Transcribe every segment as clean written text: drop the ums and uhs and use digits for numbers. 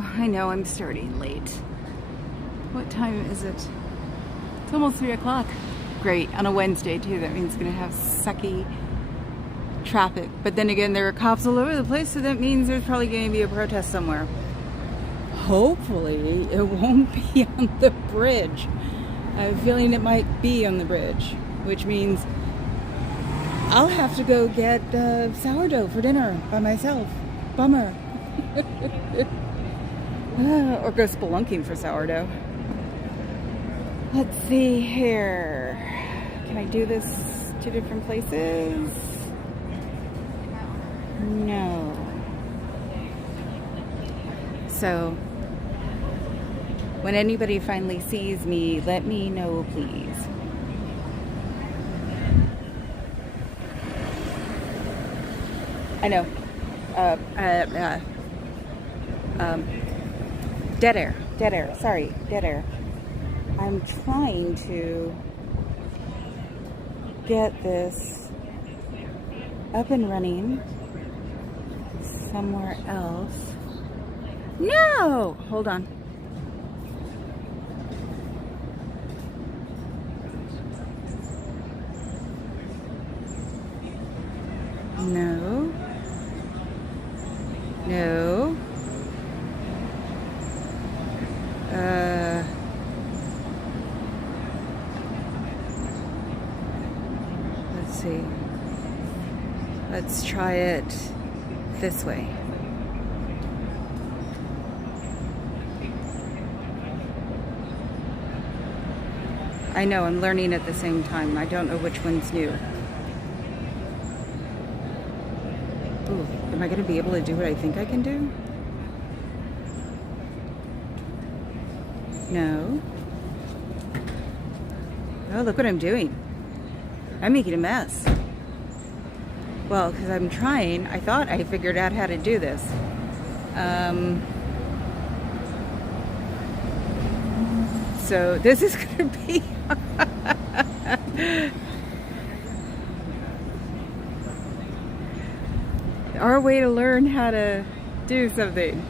I know I'm starting late. What time is it? It's almost 3 o'clock. Great, on a Wednesday too. That means it's gonna have sucky traffic. But then again, there are cops all over the place, so that means there's probably gonna be a protest somewhere. Hopefully, it won't be on the bridge. I have a feeling it might be on the bridge, which means I'll have to go get sourdough for dinner by myself. Bummer. Or go spelunking for sourdough. Let's see here. Can I do this 2 different places? No. So, when anybody finally sees me, let me know, please. I know. Dead air. Sorry, dead air. I'm trying to get this up and running somewhere else. No! Hold on. No. No. Let's see. Let's try it this way. I know, I'm learning at the same time. I don't know which one's new. Ooh, am I going to be able to do what I think I can do? No. Oh, look what I'm doing. I'm making a mess. Well, because I'm trying, I thought I figured out how to do this. So this is going to be... our way to learn how to do something.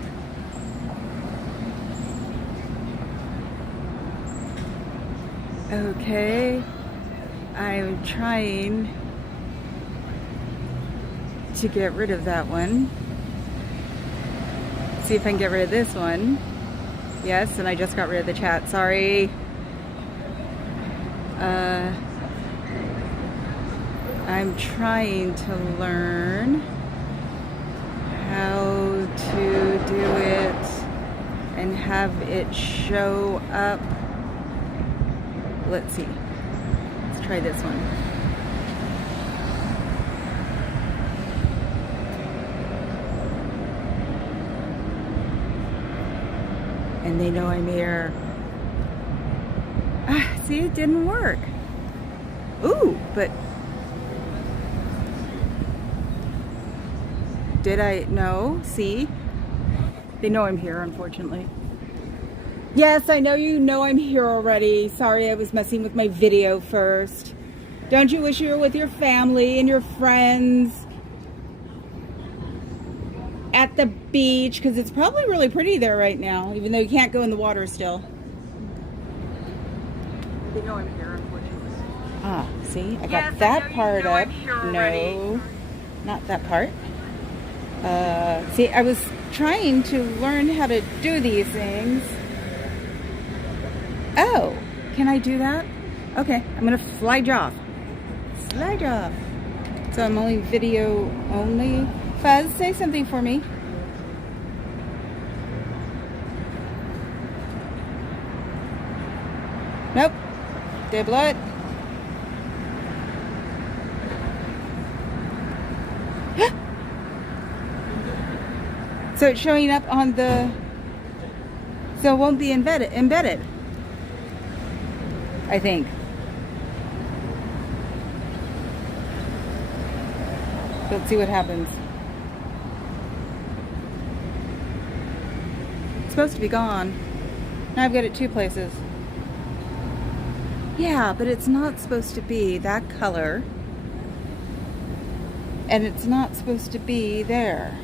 Okay, I'm trying to get rid of that one. See if I can get rid of this one. Yes, and I just got rid of the chat, sorry. I'm trying to learn how to do it and have it show up. Let's see. Let's try this one. And they know I'm here. See, it didn't work. Ooh, but did I? No, see? They know I'm here, unfortunately. Yes, I know you know I'm here already. Sorry, I was messing with my video first. Don't you wish you were with your family and your friends at the beach? Because it's probably really pretty there right now, even though you can't go in the water still. They know I'm here, unfortunately. Ah, see? I got that part up. No, not that part. See, I was trying to learn how to do these things. Oh, can I do that? Okay, I'm gonna slide you off. Slide you off. So I'm only video only. Fuzz, say something for me. Nope. Did I blow it? So it's showing up on the... So it won't be embedded. I think. Let's see what happens. It's supposed to be gone. Now I've got it 2 places. Yeah, but it's not supposed to be that color. And it's not supposed to be there.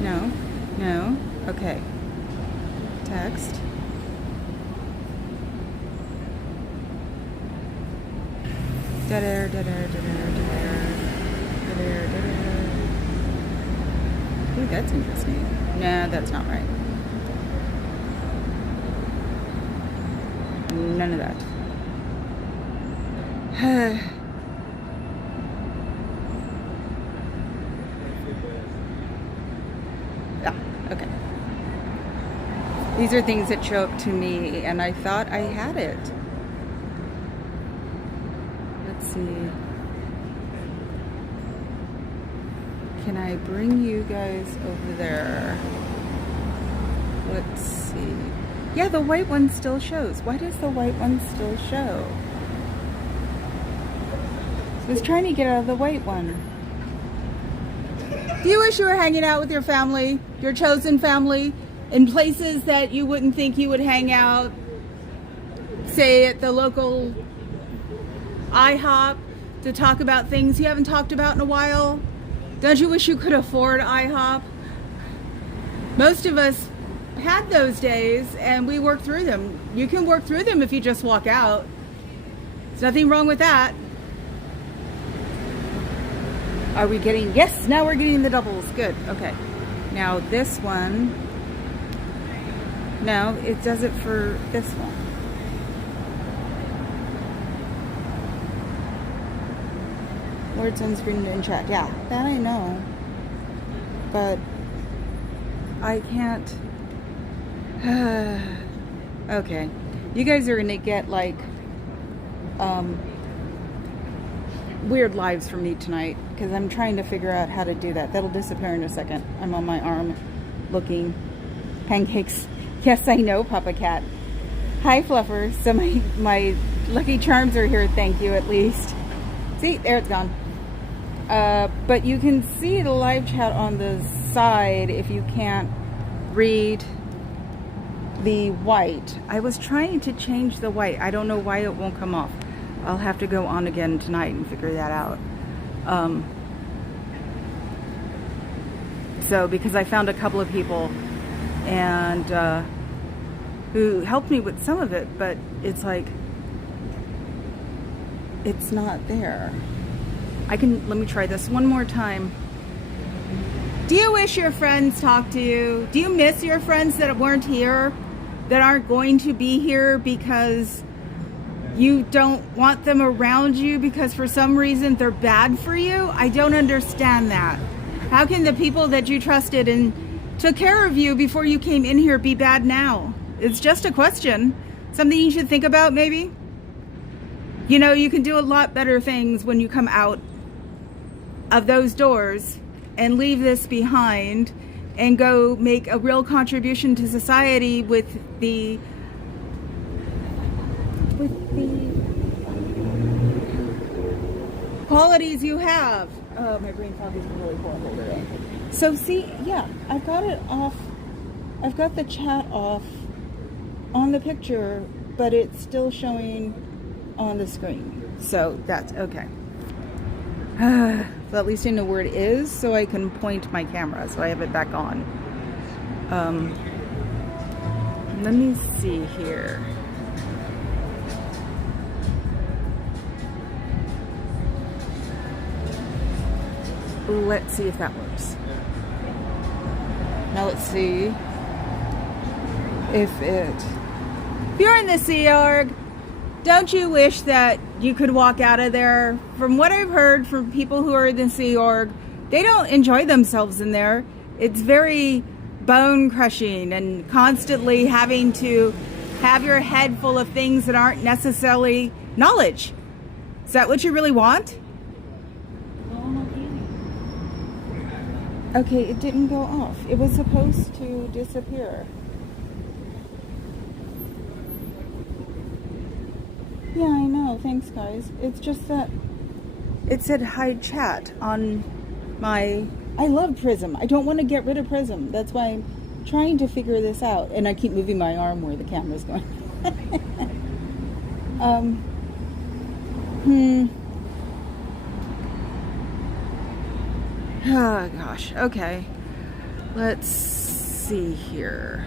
No. No. Okay. Text. Da-da, da-da, da-da, da-da, da-da, da-da. Ooh, that's interesting. Nah, that's not right. None of that. Ah, okay. These are things that show up to me, and I thought I had it. Let's see. Can I bring you guys over there? Let's see. Yeah, the white one still shows. Why does the white one still show? I was trying to get out of the white one. Do you wish you were hanging out with your family, your chosen family, in places that you wouldn't think you would hang out? Say at the local IHOP to talk about things you haven't talked about in a while? Don't you wish you could afford IHOP? Most of us had those days and we worked through them. You can work through them if you just walk out. There's nothing wrong with that. Are we getting, yes, now we're getting the doubles. Good, okay. Now this one, no, it does it for this one. Words on screen and chat. Yeah, that I know. But I can't. Okay. You guys are going to get like weird lives from me tonight because I'm trying to figure out how to do that. That'll disappear in a second. I'm on my arm looking. Pancakes. Yes, I know, Papa Cat. Hi, Fluffer. So my Lucky Charms are here. Thank you, at least. See, there it's gone. But you can see the live chat on the side if you can't read the white. I was trying to change the white. I don't know why it won't come off. I'll have to go on again tonight and figure that out. So because I found a couple of people and who helped me with some of it, but it's like it's not there. Let me try this one more time. Do you wish your friends talked to you? Do you miss your friends that weren't here, that aren't going to be here because you don't want them around you because for some reason they're bad for you? I don't understand that. How can the people that you trusted and took care of you before you came in here be bad now? It's just a question. Something you should think about maybe. You know, you can do a lot better things when you come out of those doors and leave this behind and go make a real contribution to society with the qualities you have. Oh, my brain fog is really horrible today. So see, yeah, I've got it off. I've got the chat off on the picture, but it's still showing on the screen. So that's okay. So at least I know where it is, so I can point my camera, so I have it back on. Let me see here. Let's see if that works. Now let's see if you're in the Sea Org, don't you wish that you could walk out of there? From what I've heard from people who are in the Sea Org, they don't enjoy themselves in there. It's very bone crushing and constantly having to have your head full of things that aren't necessarily knowledge. Is that what you really want? Okay, it didn't go off. It was supposed to disappear. Yeah, I know. Thanks, guys. It's just that it said hide chat on my... I love Prism. I don't want to get rid of Prism. That's why I'm trying to figure this out. And I keep moving my arm where the camera's going. Oh, gosh. Okay. Let's see here.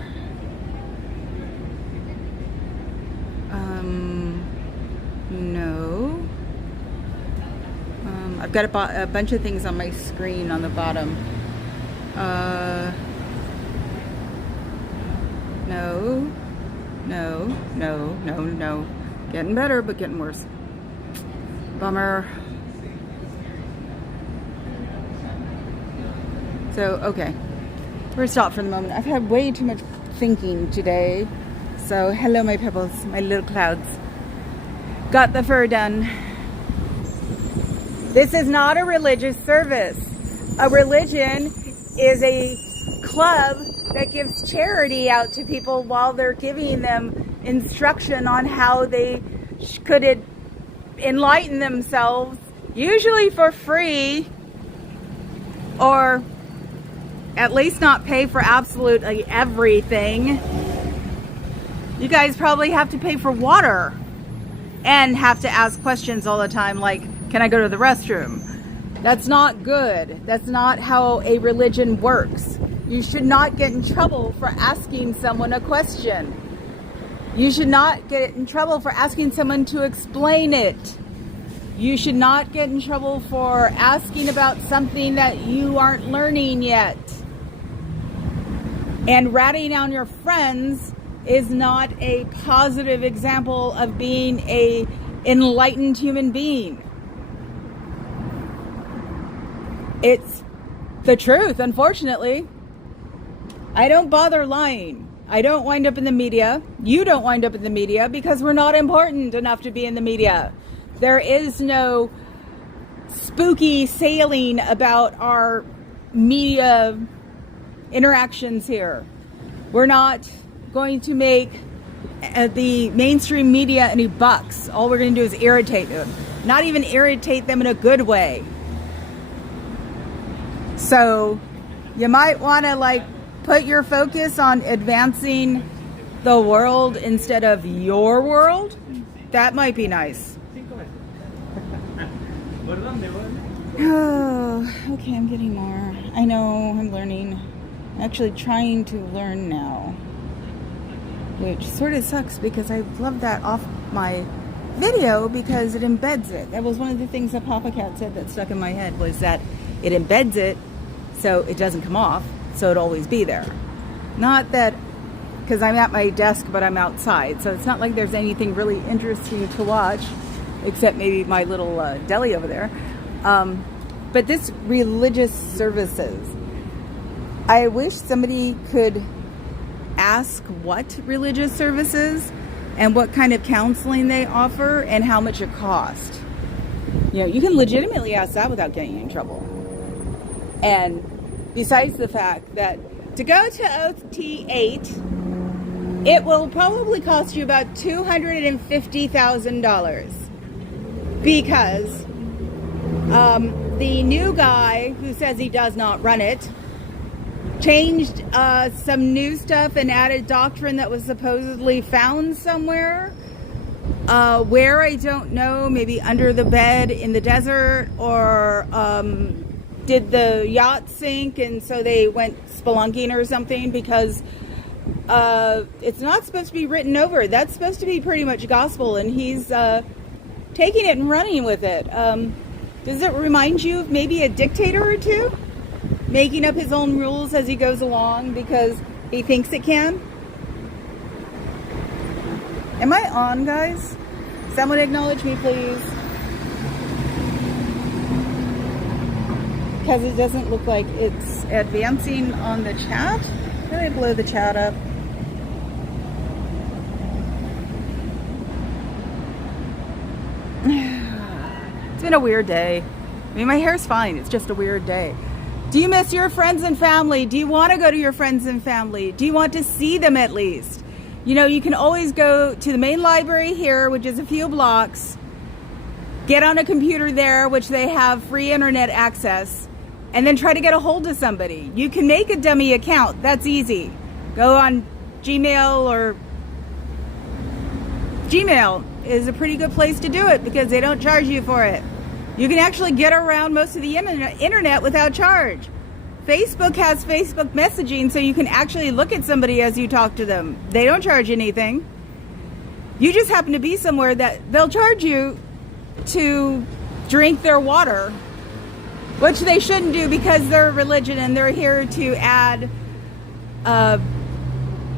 No. I've got a bunch of things on my screen on the bottom. No. No. No. No. No. Getting better, but getting worse. Bummer. So, okay. We're stopped for the moment. I've had way too much thinking today. So, hello my pebbles, my little clouds. Got the fur done. This is not a religious service. A religion is a club that gives charity out to people while they're giving them instruction on how they could enlighten themselves, usually for free, or at least not pay for absolutely everything. You guys probably have to pay for water and have to ask questions all the time, like, can I go to the restroom? That's not good. That's not how a religion works. You should not get in trouble for asking someone a question. You should not get in trouble for asking someone to explain it. You should not get in trouble for asking about something that you aren't learning yet. And ratting on your friends is not a positive example of being an enlightened human being. It's the truth, unfortunately. I don't bother lying. I don't wind up in the media. You don't wind up in the media because we're not important enough to be in the media. There is no spooky sailing about our media interactions here. We're not going to make the mainstream media any bucks. All we're going to do is irritate them. Not even irritate them in a good way. So you might want to like put your focus on advancing the world instead of your world. That might be nice. Oh, okay, I'm getting more. I know, I'm learning. I'm actually trying to learn now. Which sort of sucks because I love that off my video because it embeds it. That was one of the things that Papa Cat said that stuck in my head, was that it embeds it so it doesn't come off, so it'll always be there. Not that, because I'm at my desk but I'm outside, so it's not like there's anything really interesting to watch except maybe my little deli over there. But this religious services, I wish somebody could ask what religious services and what kind of counseling they offer and how much it costs. You know, you can legitimately ask that without getting in trouble. And besides the fact that to go to OT8, it will probably cost you about $250,000 because the new guy who says he does not run it changed some new stuff and added doctrine that was supposedly found somewhere. Where, I don't know, maybe under the bed in the desert, or did the yacht sink and so they went spelunking or something, because it's not supposed to be written over. That's supposed to be pretty much gospel, and he's taking it and running with it. Does it remind you of maybe a dictator or two? Making up his own rules as he goes along because he thinks it can? Am I on, guys? Someone acknowledge me, please. Because it doesn't look like it's advancing on the chat. How do I blow the chat up? It's been a weird day. I mean, my hair's fine. It's just a weird day. Do you miss your friends and family? Do you want to go to your friends and family? Do you want to see them at least? You know, you can always go to the main library here, which is a few blocks, get on a computer there, which they have free internet access, and then try to get a hold of somebody. You can make a dummy account. That's easy. Go on Gmail, or Gmail is a pretty good place to do it because they don't charge you for it. You can actually get around most of the internet without charge. Facebook has Facebook messaging, so you can actually look at somebody as you talk to them. They don't charge anything. You just happen to be somewhere that they'll charge you to drink their water, which they shouldn't do because they're a religion and they're here to add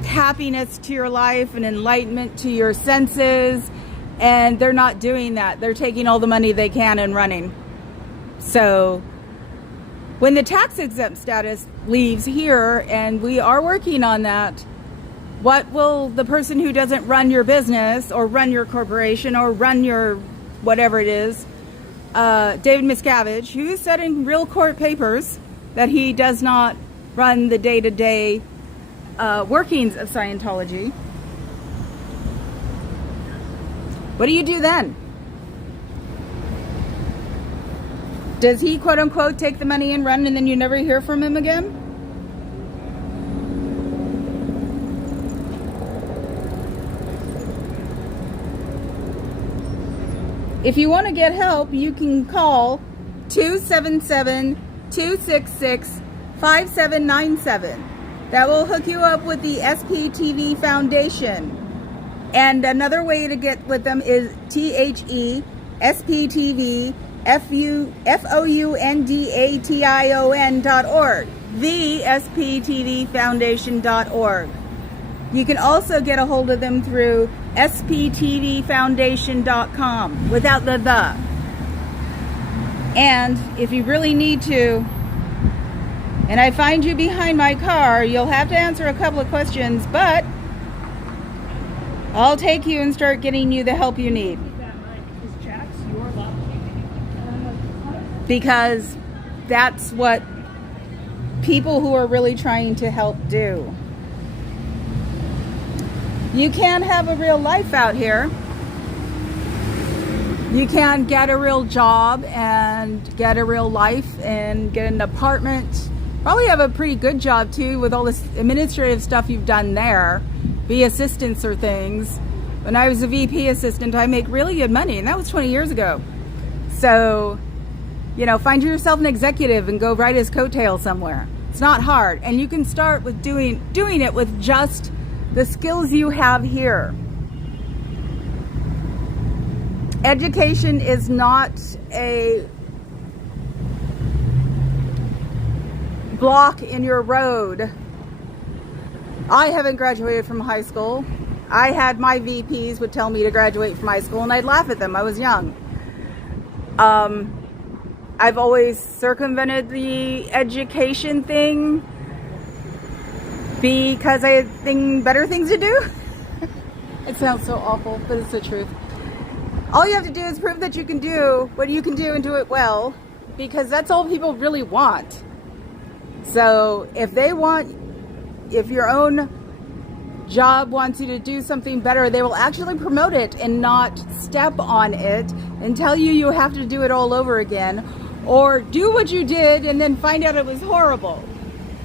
happiness to your life and enlightenment to your senses, and they're not doing that. They're taking all the money they can and running. So when the tax exempt status leaves here, and we are working on that, what will the person who doesn't run your business or run your corporation or run your whatever it is, David Miscavige, who said in real court papers that he does not run the day-to-day workings of Scientology, what do you do then? Does he, quote unquote, take the money and run and then you never hear from him again? If you want to get help, you can call 277-266-5797. That will hook you up with the SPTV Foundation. And another way to get with them is THESPTVFOUNDATION.org. The SPTVFoundation.org. You can also get a hold of them through SPTVFoundation.com without the. And if you really need to, and I find you behind my car, you'll have to answer a couple of questions, but I'll take you and start getting you the help you need. Because that's what people who are really trying to help do. You can have a real life out here. You can get a real job and get a real life and get an apartment. Probably have a pretty good job too with all this administrative stuff you've done there. Be assistants or things. When I was a VP assistant, I make really good money, and that was 20 years ago. So, you know, find yourself an executive and go ride his coattail somewhere. It's not hard, and you can start with doing it with just the skills you have here. Education is not a block in your road. I haven't graduated from high school. I had my VPs would tell me to graduate from high school, and I'd laugh at them. I was young. I've always circumvented the education thing because I had better things to do. It sounds so awful, but it's the truth. All you have to do is prove that you can do what you can do and do it well, because that's all people really want. So if your own job wants you to do something better, they will actually promote it and not step on it and tell you you have to do it all over again, or do what you did and then find out it was horrible.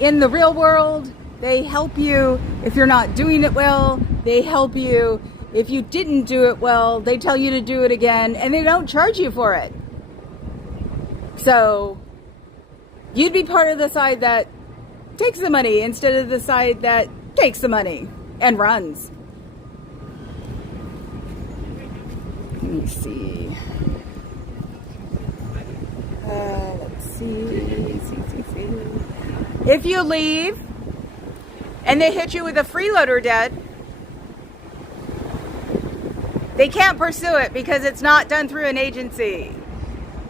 In the real world, they help you if you're not doing it well. They help you if you didn't do it well. They tell you to do it again, and they don't charge you for it. So you'd be part of the side that takes the money instead of the side that takes the money and runs. Let me see. Let's see. If you leave and they hit you with a freeloader debt, they can't pursue it because it's not done through an agency.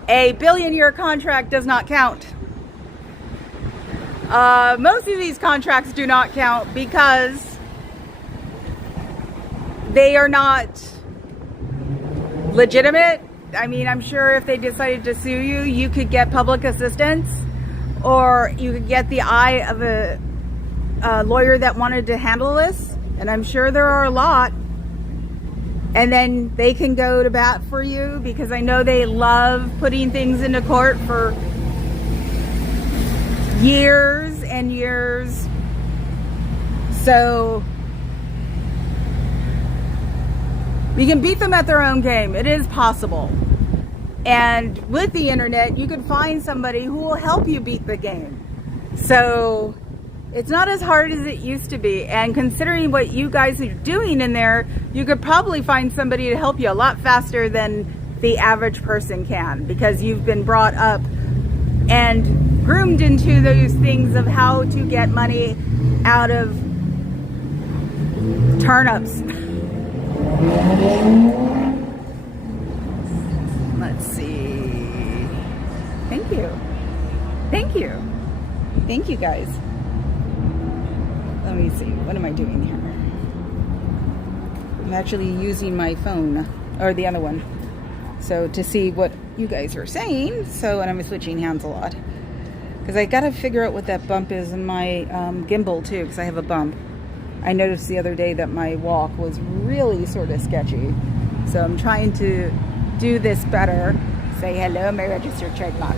A billion-year contract does not count. Most of these contracts do not count because they are not legitimate. I mean, I'm sure if they decided to sue you, you could get public assistance, or you could get the eye of a lawyer that wanted to handle this, and I'm sure there are a lot. And then they can go to bat for you, because I know they love putting things into court for years and years. So we can beat them at their own game. It is possible. And with the internet, you can find somebody who will help you beat the game. So it's not as hard as it used to be. And considering what you guys are doing in there, you could probably find somebody to help you a lot faster than the average person can, because you've been brought up and groomed into those things of how to get money out of turnips. Let's see. Thank you. Thank you. Thank you, guys. Let me see. What am I doing here? I'm actually using my phone, or the other one, so to see what you guys are saying. So, and I'm switching hands a lot because I got to figure out what that bump is in my gimbal too, because I have a bump. I noticed the other day that my walk was really sort of sketchy, so I'm trying to do this better. Say hello, my registered trademark.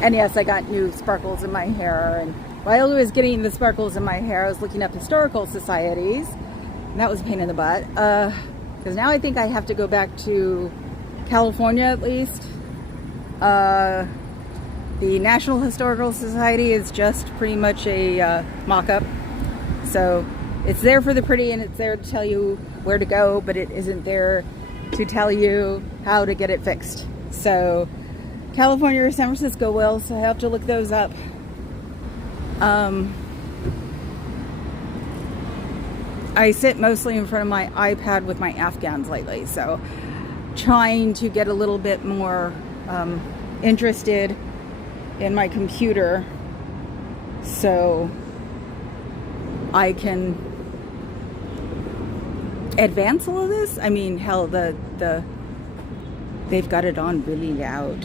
And yes, I got new sparkles in my hair, and while I was getting the sparkles in my hair, I was looking up historical societies, and that was a pain in the butt, because now I think I have to go back to California at least. The National Historical Society is just pretty much a mock-up, so it's there for the pretty, and it's there to tell you where to go, but it isn't there to tell you how to get it fixed. So California or San Francisco will, so I have to look those up. I sit mostly in front of my iPad with my Afghans lately, so trying to get a little bit more interested in my computer so I can advance all of this. I mean, hell, they've got it on really loud.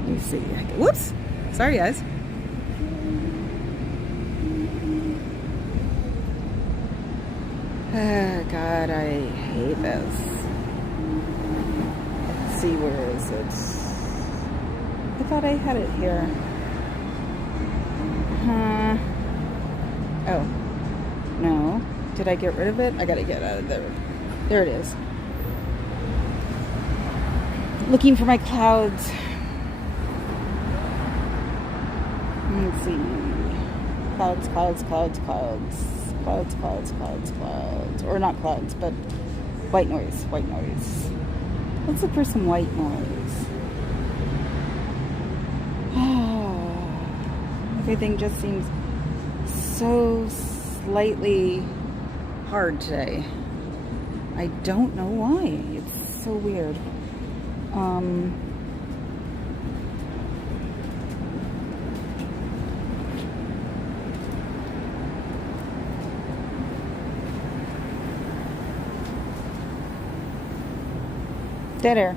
Let me see. Whoops. Sorry, guys. Oh, God, I hate this. Let's see, where is it? I thought I had it here. Oh. No. Did I get rid of it? I gotta get out of there. There it is. Looking for my clouds. Let's see. Clouds, clouds, clouds, clouds. Clouds, clouds, clouds, clouds. Or not clouds, but white noise, white noise. Let's look for some white noise. Everything just seems so slightly hard today. I don't know why. It's so weird. Dead air.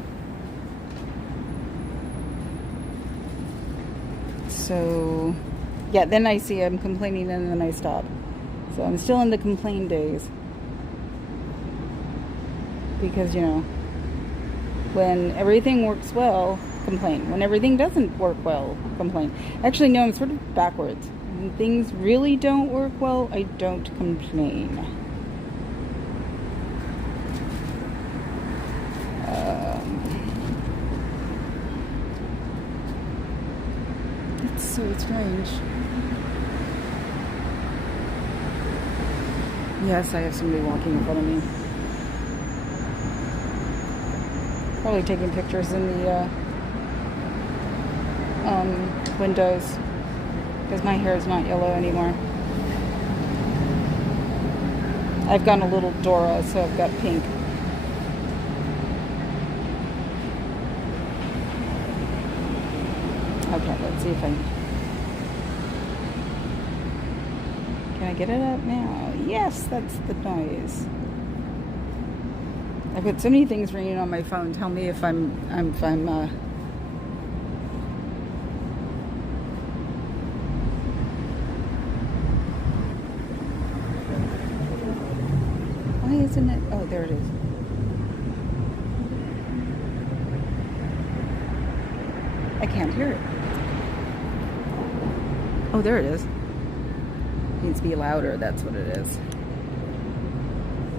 So, yeah, then I see I'm complaining and then I stop. So I'm still in the complain days. Because, you know, when everything works well, complain. When everything doesn't work well, complain. Actually, no, I'm sort of backwards. When things really don't work well, I don't complain. It's so strange. Yes, I have somebody walking in front of me. Probably taking pictures in the windows, because my hair is not yellow anymore. I've gone a little Dora, so I've got pink. Okay, let's see if I can I get it up now? Yes, that's the noise. I've got so many things ringing on my phone. Tell me if I'm why isn't it? Oh, there it is. I can't hear it. Oh, there it is. Needs to be louder, that's what it is.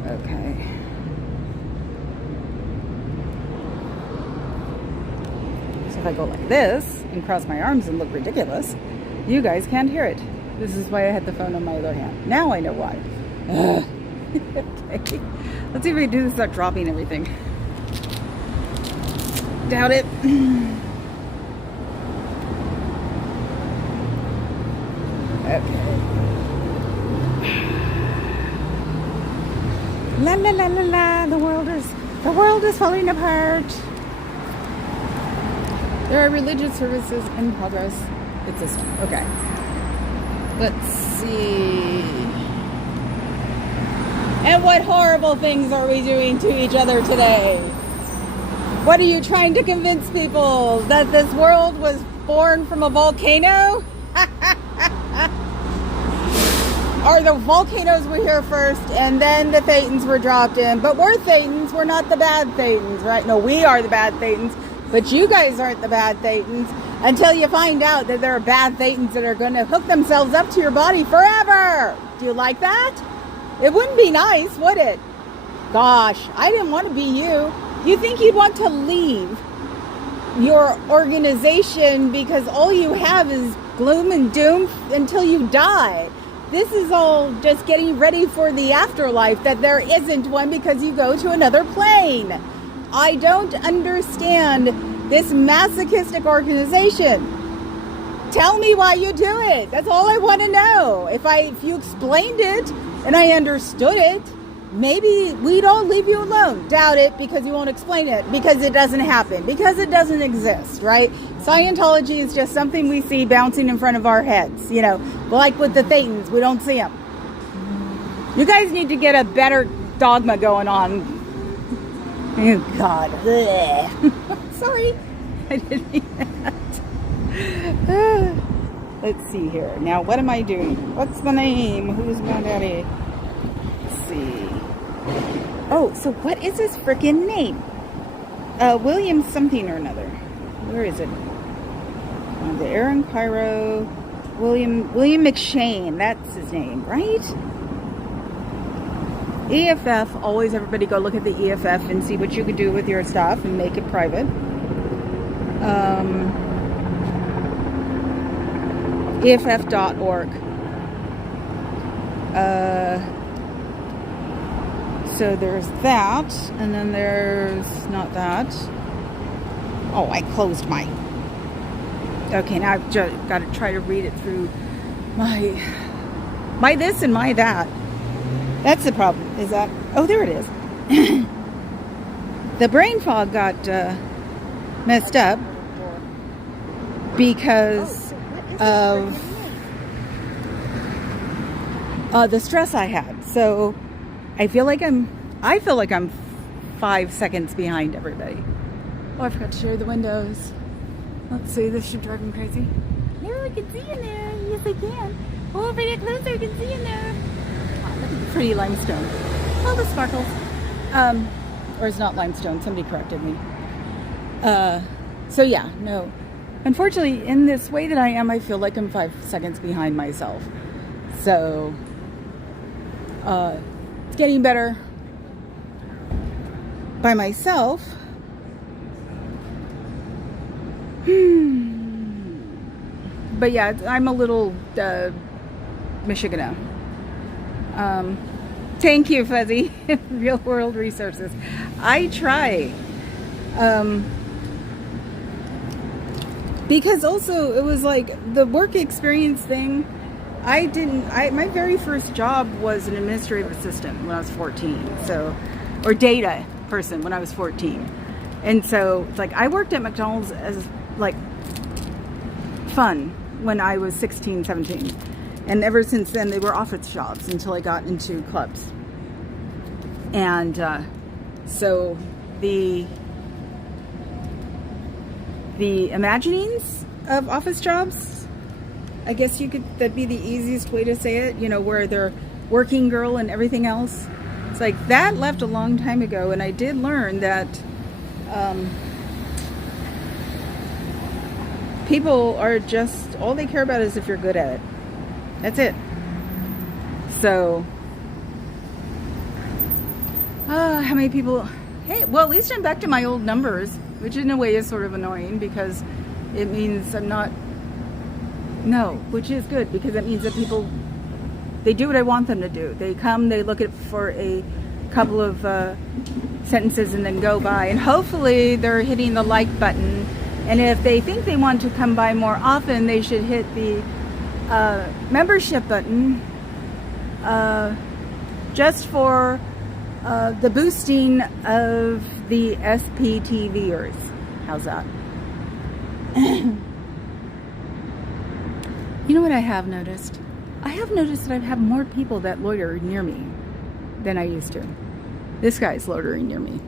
Okay. if I go like this and cross my arms and look ridiculous, you guys can't hear it. This is why I had the phone on my other hand. Now I know why. Okay. Let's see if we can do this without dropping everything. Doubt it. Okay. La la la la la. The world is falling apart. There are religious services in progress. It's this one. Okay. Let's see. And what horrible things are we doing to each other today? What are you trying to convince people? That this world was born from a volcano? Or the volcanoes were here first and then the Thetans were dropped in. But we're Thetans, we're not the bad Thetans, right? No, we are the bad Thetans, but you guys aren't the bad Thetans until you find out that there are bad Thetans that are going to hook themselves up to your body forever. Do you like that? It wouldn't be nice, would it? Gosh, I didn't want to be you. You think you'd want to leave your organization because all you have is gloom and doom until you die. This is all just getting ready for the afterlife, that there isn't one because you go to another plane. I don't understand this masochistic organization. Tell me why you do it. That's all I want to know. If you explained it and I understood it, maybe we'd all leave you alone. Doubt it, because you won't explain it, because it doesn't happen, because it doesn't exist, right? Scientology is just something we see bouncing in front of our heads, you know, like with the Thetans, we don't see them. You guys need to get a better dogma going on. Oh, God. Sorry. I didn't mean that. Let's see here. Now, what am I doing? What's the name? Who's my daddy? Let's see. Oh, so what is his freaking name? William something or another. Where is it? The Aaron Cairo. William McShane. That's his name, right? EFF. Always everybody go look at the EFF and see what you could do with your stuff and make it private. EFF.org. So there's that, and then there's not that. Oh, I closed my. Okay, now I've just got to try to read it through my this and my that. That's the problem. Is that? Oh, there it is. The brain fog got messed up because of the stress I had. So I feel like I'm 5 seconds behind everybody. Oh, I forgot to share the windows. Let's see, this should drive him crazy. No, I can see you now. Yes, I can. Oh, bring it closer, I can see you now. Oh, look at the pretty limestone. Oh, the sparkles. Or it's not limestone. Somebody corrected me. So yeah, no. Unfortunately, in this way that I am, I feel like I'm 5 seconds behind myself. So, it's getting better by myself. But yeah, I'm a little Michigana. Thank you, Fuzzy. Real World Resources. I try. Because also it was like the work experience thing. My very first job was an administrative assistant when I was 14. So, or data person when I was 14. And so it's like I worked at McDonald's as like fun when I was 16, 17. And ever since then they were office jobs until I got into clubs. And so the imaginings of office jobs, I guess that'd be the easiest way to say it, you know, where they're working girl and everything else. It's like that left a long time ago, and I did learn that people are just, all they care about is if you're good at it. That's it. So, how many people, hey, well, at least I'm back to my old numbers. which in a way is sort of annoying because it means I'm not, no, which is good because it means that people, they do what I want them to do. They come, they look at for a couple of sentences and then go by, and hopefully they're hitting the like button. And if they think they want to come by more often, they should hit the membership button just for the boosting of the SPTVers. How's that? You know what I have noticed? I have noticed that I have more people that loiter near me than I used to. This guy's loitering near me.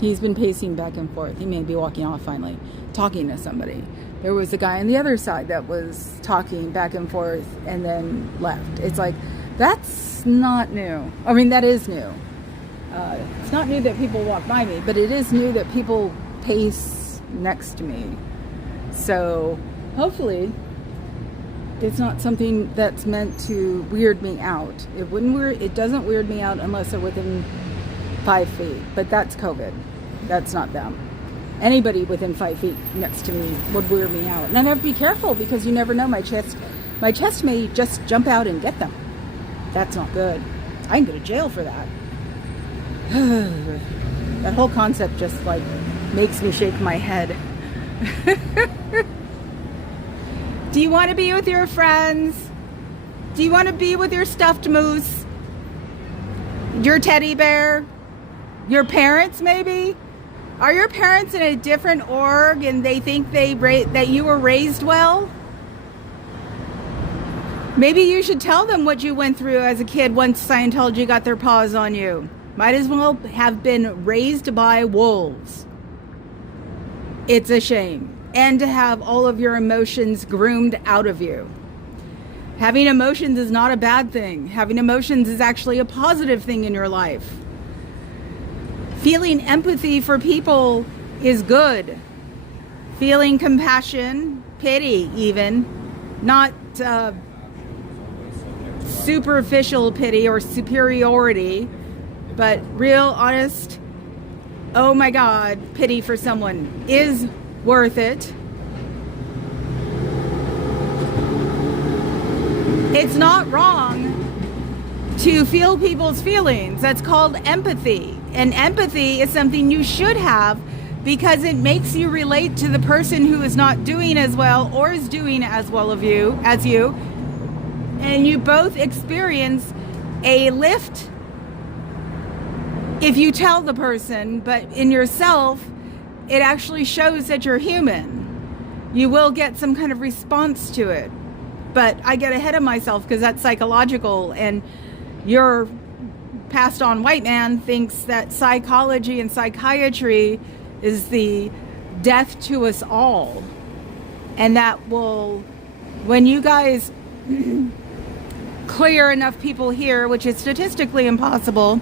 He's been pacing back and forth. He may be walking off finally, talking to somebody. There was a guy on the other side that was talking back and forth and then left. It's like, that's not new. I mean, that is new. It's not new that people walk by me, but it is new that people pace next to me. So hopefully it's not something that's meant to weird me out. It doesn't weird me out unless they're within 5 feet, but that's COVID. That's not them. Anybody within 5 feet next to me would weird me out. And I have to be careful because you never know, my chest may just jump out and get them. That's not good. I can go to jail for that. That whole concept just like makes me shake my head. Do you want to be with your friends? Do you want to be with your stuffed moose? Your teddy bear? Your parents maybe? Are your parents in a different org and they think that you were raised well? Maybe you should tell them what you went through as a kid once Scientology got their paws on you. Might as well have been raised by wolves. It's a shame. And to have all of your emotions groomed out of you. Having emotions is not a bad thing. Having emotions is actually a positive thing in your life. Feeling empathy for people is good. Feeling compassion, pity even, not superficial pity or superiority, but real, honest, oh my God, pity for someone is worth it. It's not wrong to feel people's feelings. That's called empathy. And empathy is something you should have because it makes you relate to the person who is not doing as well or is doing as well as you. And you both experience a lift if you tell the person, but in yourself, it actually shows that you're human. You will get some kind of response to it. But I get ahead of myself because that's psychological, and your passed on white man thinks that psychology and psychiatry is the death to us all. And that will, when you guys clear enough people here, which is statistically impossible,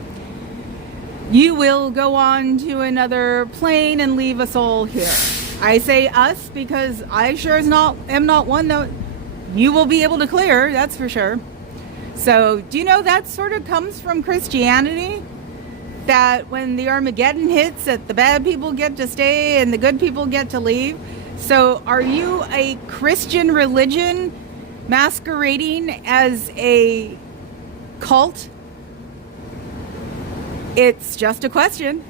you will go on to another plane and leave us all here. I say us because I sure am not one that you will be able to clear, that's for sure. So, do you know that sort of comes from Christianity? That when the Armageddon hits, that the bad people get to stay and the good people get to leave. So, are you a Christian religion masquerading as a cult? It's just a question.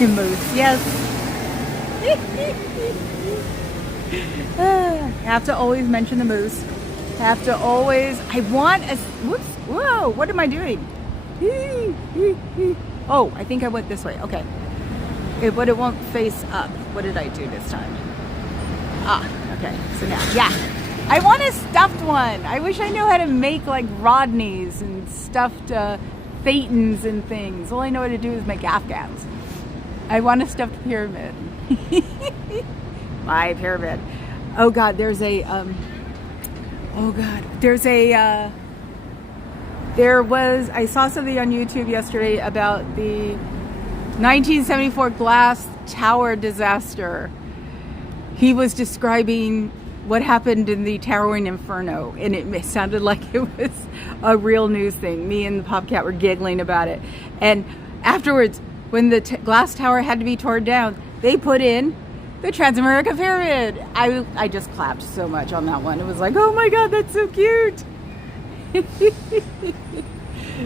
Moose, yes. Have to always mention the moose. Have to always, I want a, whoops, whoa, what am I doing? Oh, I think I went this way, okay. But it won't face up. What did I do this time? Ah, okay, so now, yeah. I want a stuffed one. I wish I knew how to make like Rodneys and stuffed Thetans and things. All I know how to do is make Afghans. I want a stuffed pyramid. My pyramid. Oh God, there's a, I saw something on YouTube yesterday about the 1974 glass tower disaster. He was describing what happened in the towering inferno, and it sounded like it was a real news thing. Me and the Popcat were giggling about it. And afterwards, when the glass tower had to be torn down, they put in the Transamerica Pyramid. I just clapped so much on that one. It was like, oh my God, that's so cute.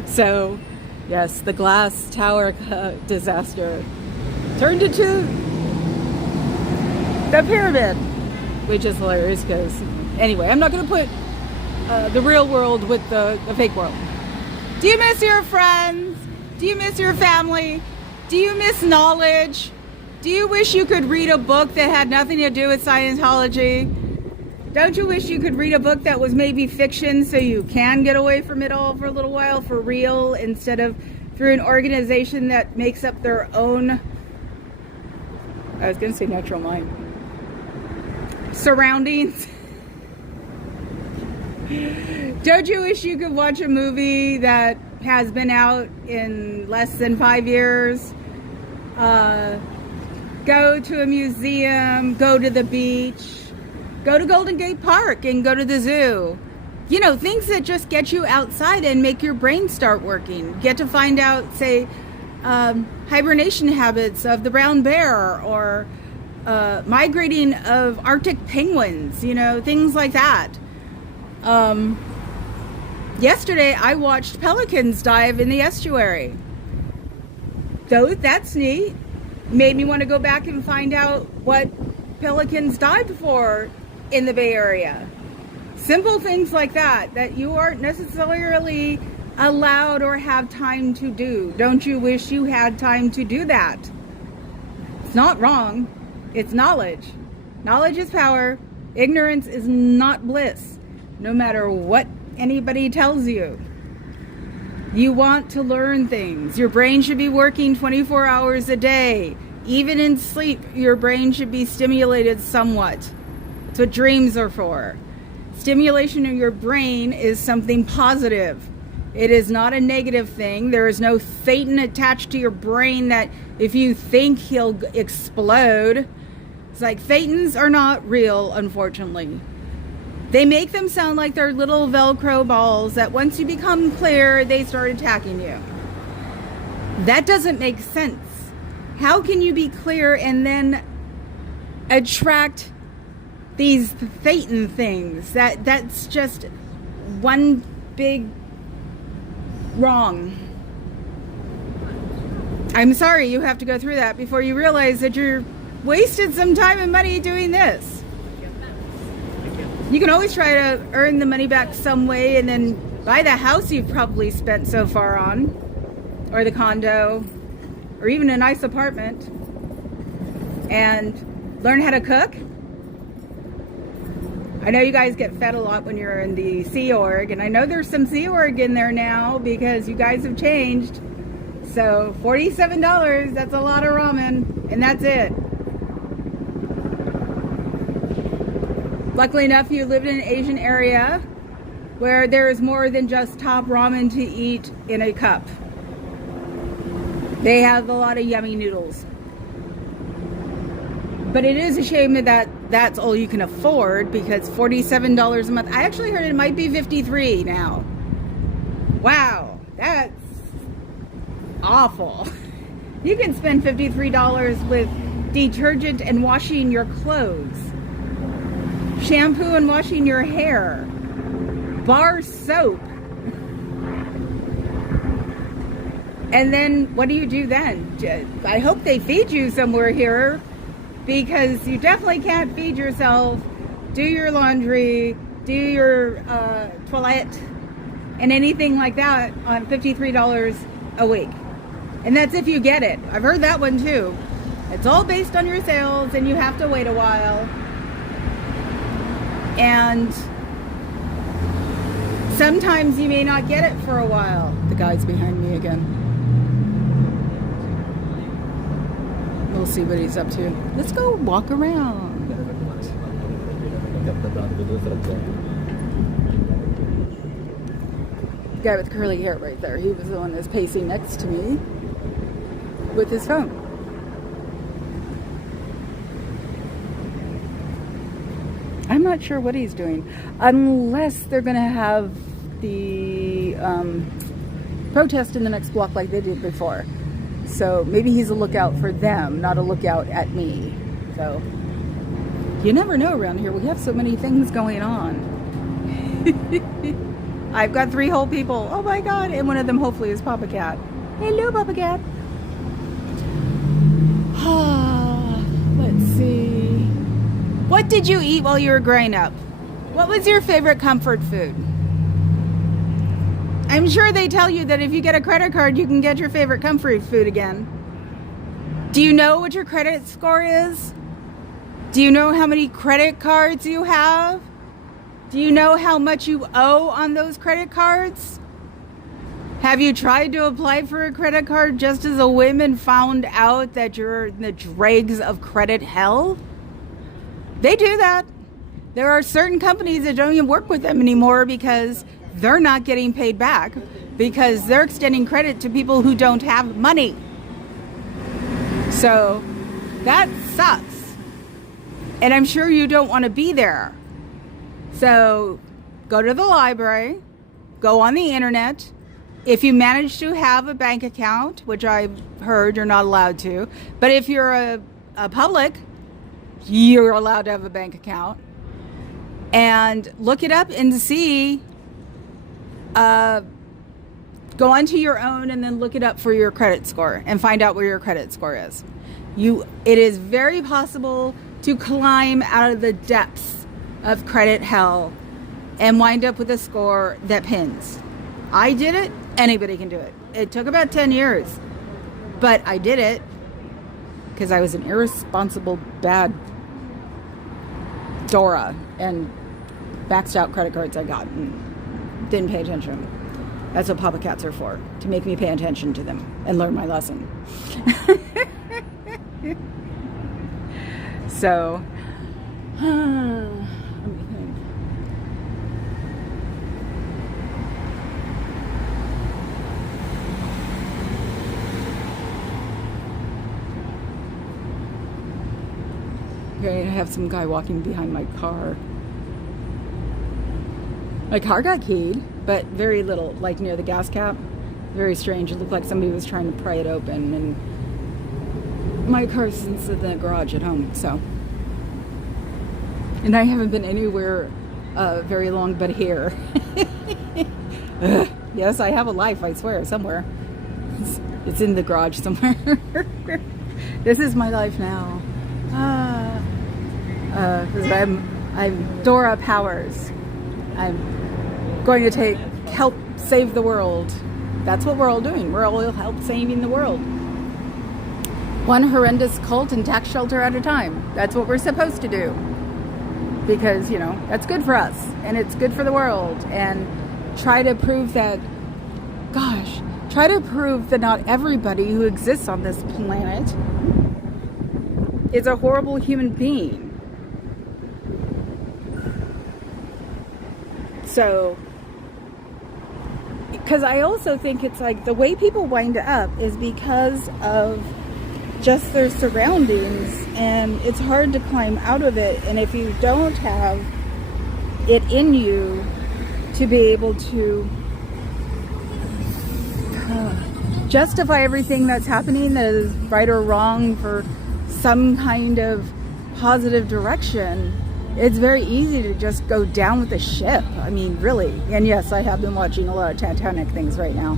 So, yes, the glass tower disaster turned into the pyramid, which is hilarious because, anyway, I'm not going to put the real world with the fake world. Do you miss your friends? Do you miss your family? Do you miss knowledge? Do you wish you could read a book that had nothing to do with Scientology? Don't you wish you could read a book that was maybe fiction so you can get away from it all for a little while for real instead of through an organization that makes up their own, I was going to say natural mind, surroundings? Don't you wish you could watch a movie that has been out in less than 5 years? Go to a museum, go to the beach, go to Golden Gate Park and go to the zoo. You know, things that just get you outside and make your brain start working. Get to find out, say, hibernation habits of the brown bear or migrating of Arctic penguins, you know, things like that. Yesterday, I watched pelicans dive in the estuary. Though that's neat. Made me want to go back and find out what pelicans died for in the Bay Area. Simple things like that you aren't necessarily allowed or have time to do. Don't you wish you had time to do that? It's not wrong. It's knowledge. Knowledge is power. Ignorance is not bliss. No matter what anybody tells you. You want to learn things. Your brain should be working 24 hours a day. Even in sleep, your brain should be stimulated somewhat. That's what dreams are for. Stimulation in your brain is something positive. It is not a negative thing. There is no Satan attached to your brain that if you think he'll explode. It's like Thetans are not real, unfortunately. They make them sound like they're little Velcro balls that once you become clear, they start attacking you. That doesn't make sense. How can you be clear and then attract these Thetan things? That's just one big wrong. I'm sorry you have to go through that before you realize that you're wasted some time and money doing this. You can always try to earn the money back some way and then buy the house you've probably spent so far on, or the condo, or even a nice apartment, and learn how to cook. I know you guys get fed a lot when you're in the Sea Org, and I know there's some Sea Org in there now because you guys have changed. So $47, that's a lot of ramen, and that's it. Luckily enough, you live in an Asian area where there is more than just top ramen to eat in a cup. They have a lot of yummy noodles. But it is a shame that that's all you can afford, because $47 a month. I actually heard it might be $53 now. Wow, that's awful. You can spend $53 with detergent and washing your clothes, shampoo and washing your hair, bar soap. And then what do you do then? I hope they feed you somewhere here, because you definitely can't feed yourself, do your laundry, do your toilet, and anything like that on $53 a week. And that's if you get it. I've heard that one too. It's all based on your sales, and you have to wait a while. And sometimes you may not get it for a while. The guy's behind me again. We'll see what he's up to. Let's go walk around. The guy with curly hair right there. He was the one that's pacing next to me with his phone. I'm not sure what he's doing, unless they're going to have the protest in the next block like they did before. So maybe he's a lookout for them, not a lookout at me. So you never know around here. We have so many things going on. I've got 3 whole people. Oh my God. And one of them hopefully is Papa Cat. Hello, Papa Cat. Let's see. What did you eat while you were growing up? What was your favorite comfort food? I'm sure they tell you that if you get a credit card, you can get your favorite comfort food again. Do you know what your credit score is? Do you know how many credit cards you have? Do you know how much you owe on those credit cards? Have you tried to apply for a credit card just as a whim and found out that you're in the dregs of credit hell? They do that. There are certain companies that don't even work with them anymore because they're not getting paid back because they're extending credit to people who don't have money. So that sucks. And I'm sure you don't want to be there. So go to the library, go on the internet. If you manage to have a bank account, which I've heard you're not allowed to, but if you're a public, you're allowed to have a bank account. And look it up and see, go onto your own and then look it up for your credit score and find out where your credit score is. It is very possible to climb out of the depths of credit hell and wind up with a score that pins. I did it. Anybody can do it. It took about 10 years, but I did it because I was an irresponsible, bad Dora and maxed out credit cards I got and didn't pay attention. That's what Papa Cats are for, to make me pay attention to them and learn my lesson. So, let me think. Okay, I have some guy walking behind my car. My car got keyed, but very little, like near the gas cap. Very strange. It looked like somebody was trying to pry it open, and my car's in the garage at home, so. And I haven't been anywhere very long but here. Yes, I have a life, I swear, somewhere. It's in the garage somewhere. This is my life now. Because I'm Dora Powers. I'm going to help save the world. That's what we're all doing. We're all help saving the world. One horrendous cult and tax shelter at a time. That's what we're supposed to do. Because, you know, that's good for us. And it's good for the world. And try to prove that, try to prove that not everybody who exists on this planet is a horrible human being. So, because I also think it's like the way people wind up is because of just their surroundings, and it's hard to climb out of it. And if you don't have it in you to be able to justify everything that's happening that is right or wrong for some kind of positive direction, it's very easy to just go down with the ship. I mean, really. And yes, I have been watching a lot of Titanic things right now.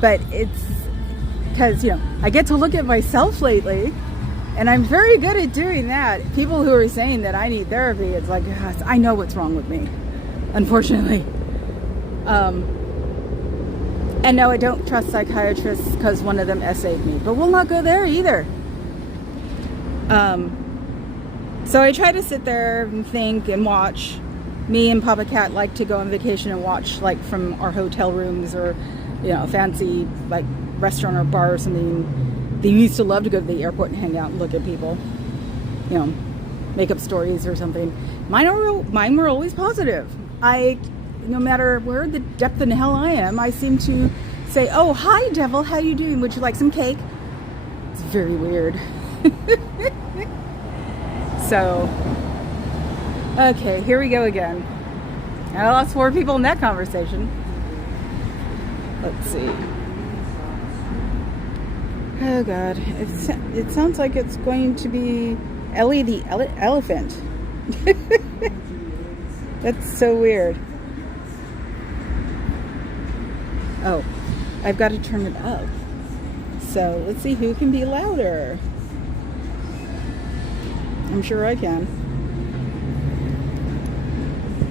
But it's because, you know, I get to look at myself lately, and I'm very good at doing that. People who are saying that I need therapy, it's like, I know what's wrong with me, unfortunately. And no, I don't trust psychiatrists because one of them essayed me. But we'll not go there either. So I try to sit there and think and watch. Me and Papa Cat like to go on vacation and watch, like, from our hotel rooms or, you know, fancy, like, restaurant or bar or something. They used to love to go to the airport and hang out and look at people, you know, make up stories or something. Mine were always positive. No matter where the depth in hell I am, I seem to say, "Oh, hi, devil, how you doing? Would you like some cake?" It's very weird. So, okay, here we go again. I lost 4 people in that conversation. Let's see. Oh God, it sounds like it's going to be Ellie the elephant. That's so weird. Oh, I've got to turn it up. So let's see who can be louder. I'm sure I can.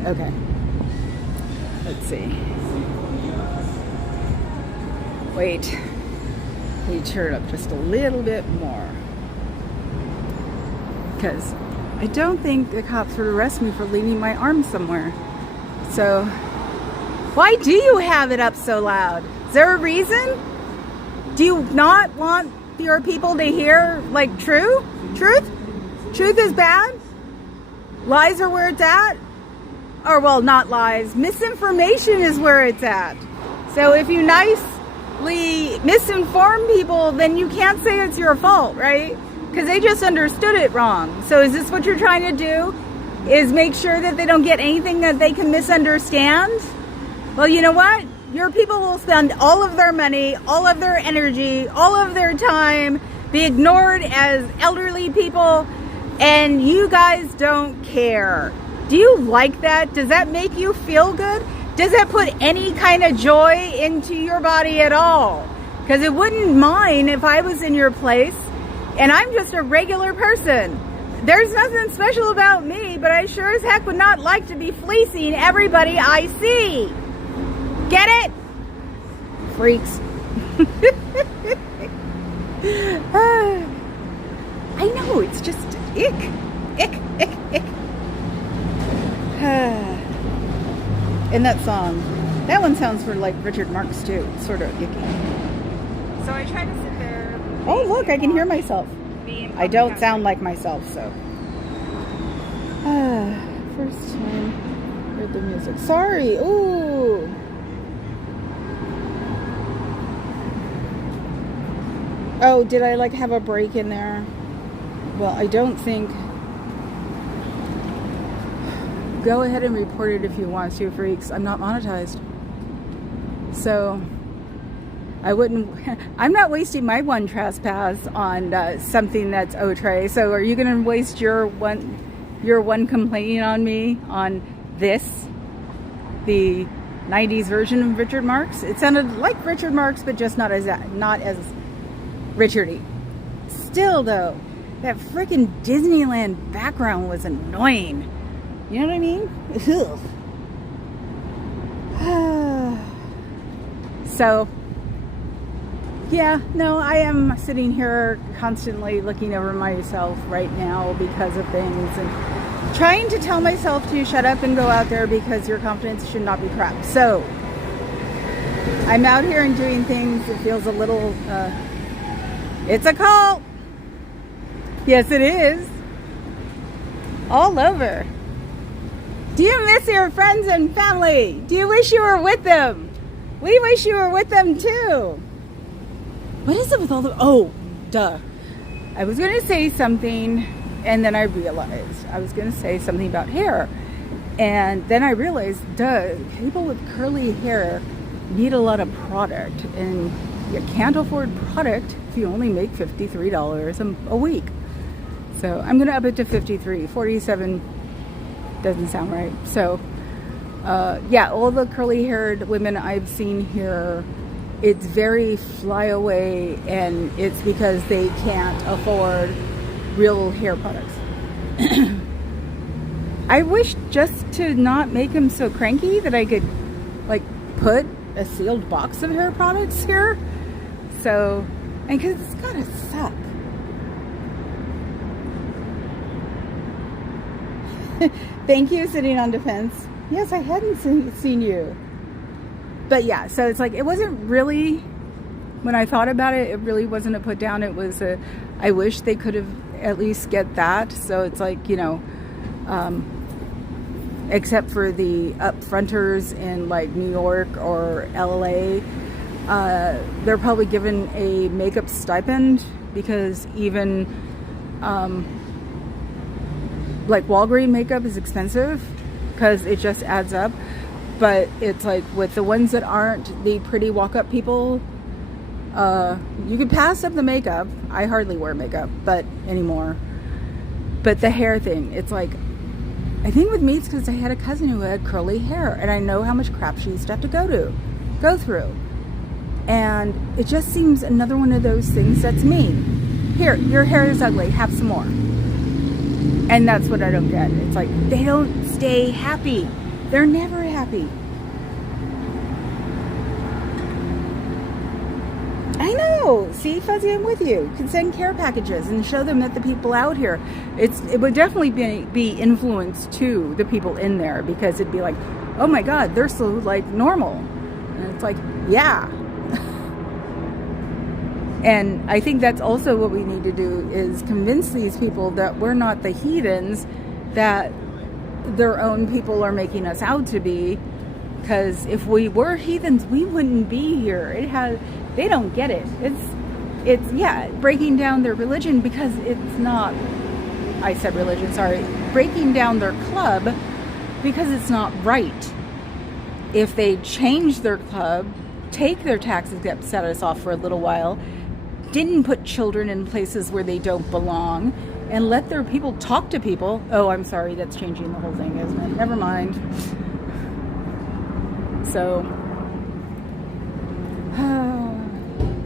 Okay. Let's see. Wait. Let me turn it up just a little bit more. Because I don't think the cops would arrest me for leaving my arm somewhere. So, why do you have it up so loud? Is there a reason? Do you not want your people to hear, like, truth? Truth is bad? Lies are where it's at? Or, well, not lies. Misinformation is where it's at. So if you nicely misinform people, then you can't say it's your fault, right? Because they just understood it wrong. So is this what you're trying to do? Is make sure that they don't get anything that they can misunderstand? Well, you know what? Your people will spend all of their money, all of their energy, all of their time, be ignored as elderly people, and you guys don't care. Do you like that? Does that make you feel good? Does that put any kind of joy into your body at all? Because it wouldn't mind if I was in your place and I'm just a regular person. There's nothing special about me, but I sure as heck would not like to be fleecing everybody I see. Get it? Freaks. I know, it's just ick. And that song, that one sounds for like Richard Marx too, sort of icky. So I try to sit there. Oh look, I can hear myself. I don't sound like myself, so. First time heard the music. Sorry. Ooh. Oh, did I like have a break in there? Well, I don't think. Go ahead and report it if you want to, freaks. I'm not monetized. So I wouldn't, I'm not wasting my one trespass on something that's outre. So are you going to waste your one complaining on me on this, the 90s version of Richard Marx? It sounded like Richard Marx, but just not as Richardy. Still though, that freaking Disneyland background was annoying. You know what I mean? So, yeah, no, I am sitting here constantly looking over myself right now because of things and trying to tell myself to shut up and go out there because your confidence should not be crap. So, I'm out here and doing things. It feels a little, it's a cult. Yes, it is. All over. Do you miss your friends and family? Do you wish you were with them? We wish you were with them too. What is it with all the... Oh, duh. I was going to say something and then I realized. I was going to say something about hair. And then I realized, duh, people with curly hair need a lot of product. And you can't afford product if you only make $53 a week. So I'm going to up it to 53. 47 doesn't sound right. So, yeah, all the curly haired women I've seen here, it's very flyaway, and it's because they can't afford real hair products. I wish just to not make them so cranky that I could like put a sealed box of hair products here. So, and because it's gotta suck. Thank you, sitting on defense. Yes, I hadn't seen you. But yeah, so it's like, it wasn't really, when I thought about it, it really wasn't a put down. It was a, I wish they could have at least get that. So it's like, you know, except for the upfronters in like New York or LA, they're probably given a makeup stipend because even, like Walgreens makeup is expensive because it just adds up. But it's like with the ones that aren't the pretty walk-up people, You could pass up the makeup. I hardly wear makeup, but anymore. But the hair thing, it's like, I think with me it's because I had a cousin who had curly hair, and I know how much crap she used to have to go through. And it just seems another one of those things that's mean. Here, your hair is ugly, have some more. And that's what I don't get. It's like, they don't stay happy. They're never happy. I know. See, Fuzzy, I'm with you. You can send care packages and show them that the people out here, it would definitely be influence to the people in there, because it'd be like, oh my God, they're so like normal. And it's like, yeah. And I think that's also what we need to do, is convince these people that we're not the heathens that their own people are making us out to be. Because if we were heathens, we wouldn't be here. They don't get it. It's yeah, breaking down their religion, because it's not, I said religion, sorry, breaking down their club, because it's not right. If they change their club, take their taxes, get set us off for a little while, didn't put children in places where they don't belong, and let their people talk to people. Oh, I'm sorry, that's changing the whole thing, isn't it? Never mind. So,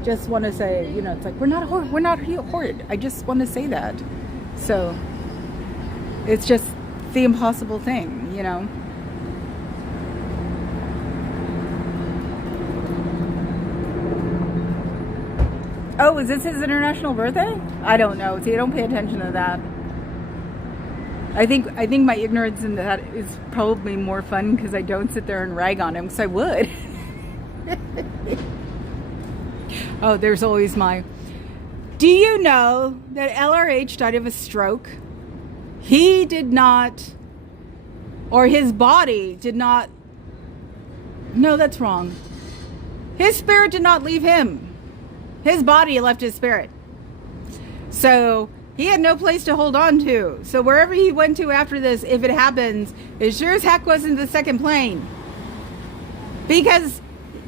just want to say, you know, it's like, we're not horrid. I just want to say that. So, it's just the impossible thing, you know. Oh, is this his international birthday? I don't know. See, I don't pay attention to that. I think my ignorance in that is probably more fun because I don't sit there and rag on him, because I would. Oh, there's always my... Do you know that LRH died of a stroke? He did not, or his body did not... No, that's wrong. His spirit did not leave him. His body left his spirit. So he had no place to hold on to. So wherever he went to after this, if it happens, it sure as heck wasn't the second plane. Because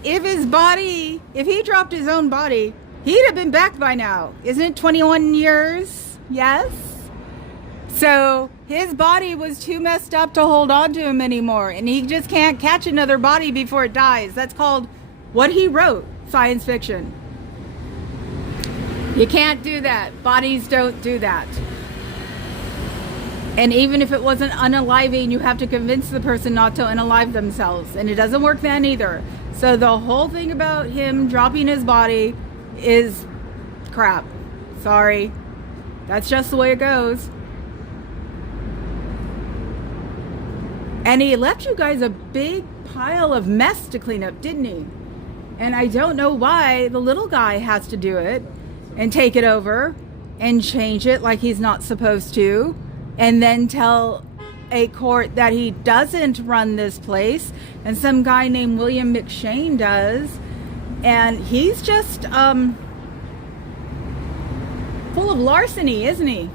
if he dropped his own body, he'd have been back by now. Isn't it 21 years? Yes. So his body was too messed up to hold on to him anymore. And he just can't catch another body before it dies. That's called what he wrote, science fiction. You can't do that. Bodies don't do that. And even if it wasn't unaliving, you have to convince the person not to unalive themselves. And it doesn't work then either. So the whole thing about him dropping his body is crap. Sorry. That's just the way it goes. And he left you guys a big pile of mess to clean up, didn't he? And I don't know why the little guy has to do it and take it over and change it like he's not supposed to, and then tell a court that he doesn't run this place, and some guy named William McShane does, and he's just full of larceny, isn't he?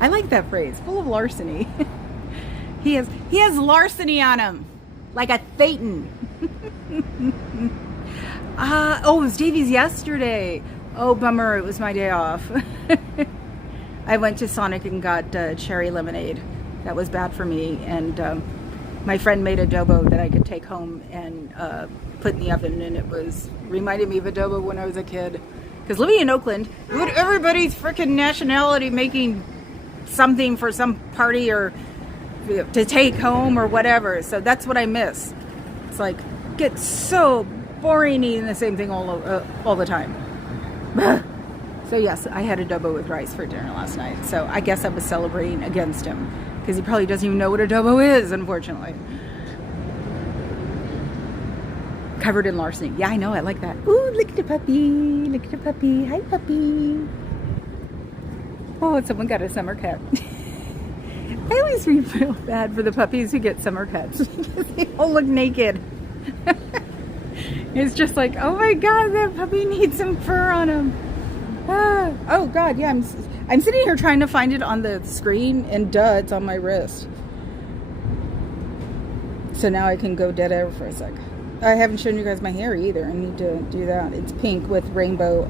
I like that phrase, full of larceny. He has larceny on him, like a Thetan. Oh, it was Davey's yesterday. Oh, bummer, it was my day off. I went to Sonic and got cherry lemonade. That was bad for me. And my friend made adobo that I could take home and put in the oven. And it reminded me of adobo when I was a kid. Because living in Oakland, everybody's freaking nationality making something for some party or to take home or whatever. So that's what I miss. It's like, gets so boring eating the same thing all the time. So yes, I had adobo with rice for dinner last night. So I guess I was celebrating against him, because he probably doesn't even know what adobo is, unfortunately. Covered in larceny. Yeah, I know, I like that. Ooh, look at the puppy. Look at the puppy. Hi, puppy. Oh, and someone got a summer cut. I always feel bad for the puppies who get summer cuts. They all look naked. It's just like, oh my God, that puppy needs some fur on him. Oh God, yeah, I'm sitting here trying to find it on the screen, and duh, it's on my wrist. So now I can go dead air for a sec. I haven't shown you guys my hair either. I need to do that. It's pink with rainbow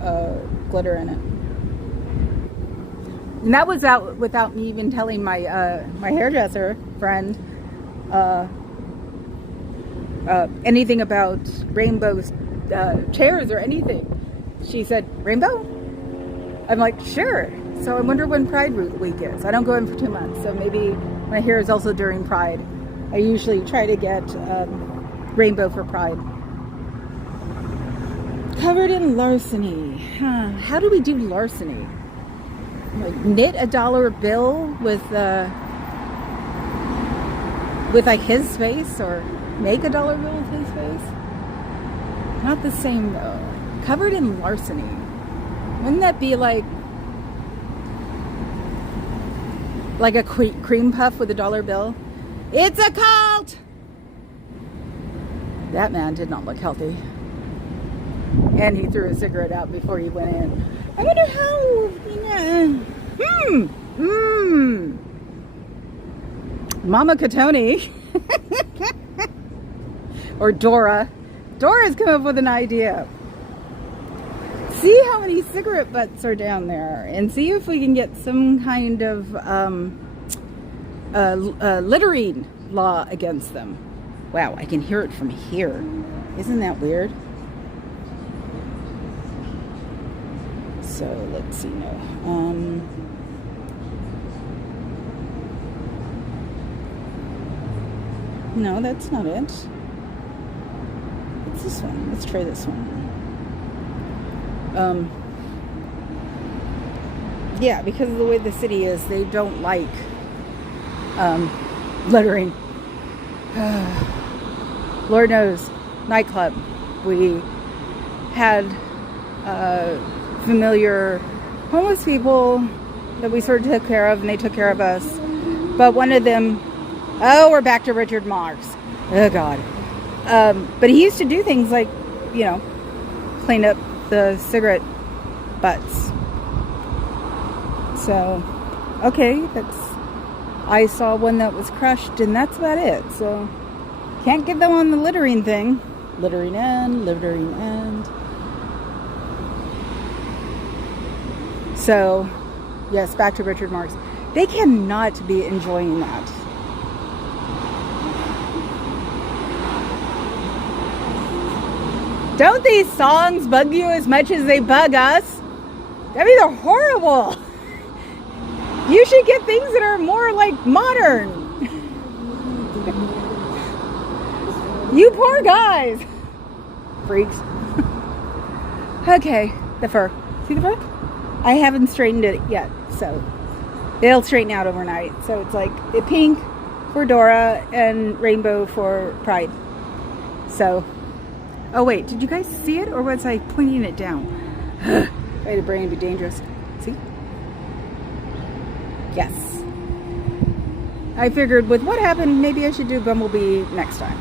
glitter in it. And that was out without me even telling my my hairdresser friend anything about rainbow chairs or anything. She said, rainbow? I'm like, sure. So I wonder when Pride Week is. I don't go in for 2 months, so maybe my hair is also during Pride. I usually try to get rainbow for Pride. Covered in larceny. How do we do larceny? Like knit a dollar bill with like his face, or make a dollar bill with his face? Not the same though. Covered in larceny. Wouldn't that be like a cream puff with a dollar bill? It's a cult! That man did not look healthy. And he threw a cigarette out before he went in. I wonder how, Mama Katoni. Or Dora. Dora's come up with an idea. See how many cigarette butts are down there, and see if we can get some kind of littering law against them. Wow, I can hear it from here. Isn't that weird? So let's see now. No, that's not it. It's this one. Let's try this one. Yeah, because of the way the city is, they don't like littering. Lord knows, nightclub. We had familiar homeless people that we sort of took care of, and they took care of us. But one of them, we're back to Richard Marx. Oh God. But he used to do things like, clean up the cigarette butts. So, okay, I saw one that was crushed, and that's about it. So, can't get them on the littering thing. Littering end. So, yes, back to Richard Marx. They cannot be enjoying that. Don't these songs bug you as much as they bug us? I mean, they're horrible. You should get things that are more like modern. You poor guys. Freaks. Okay, the fur. See the fur? I haven't straightened it yet, so it'll straighten out overnight. So it's like pink for Dora and rainbow for Pride. So, oh wait, did you guys see it, or was I pointing it down? Way to brain be dangerous. See? Yes. I figured with what happened, maybe I should do Bumblebee next time.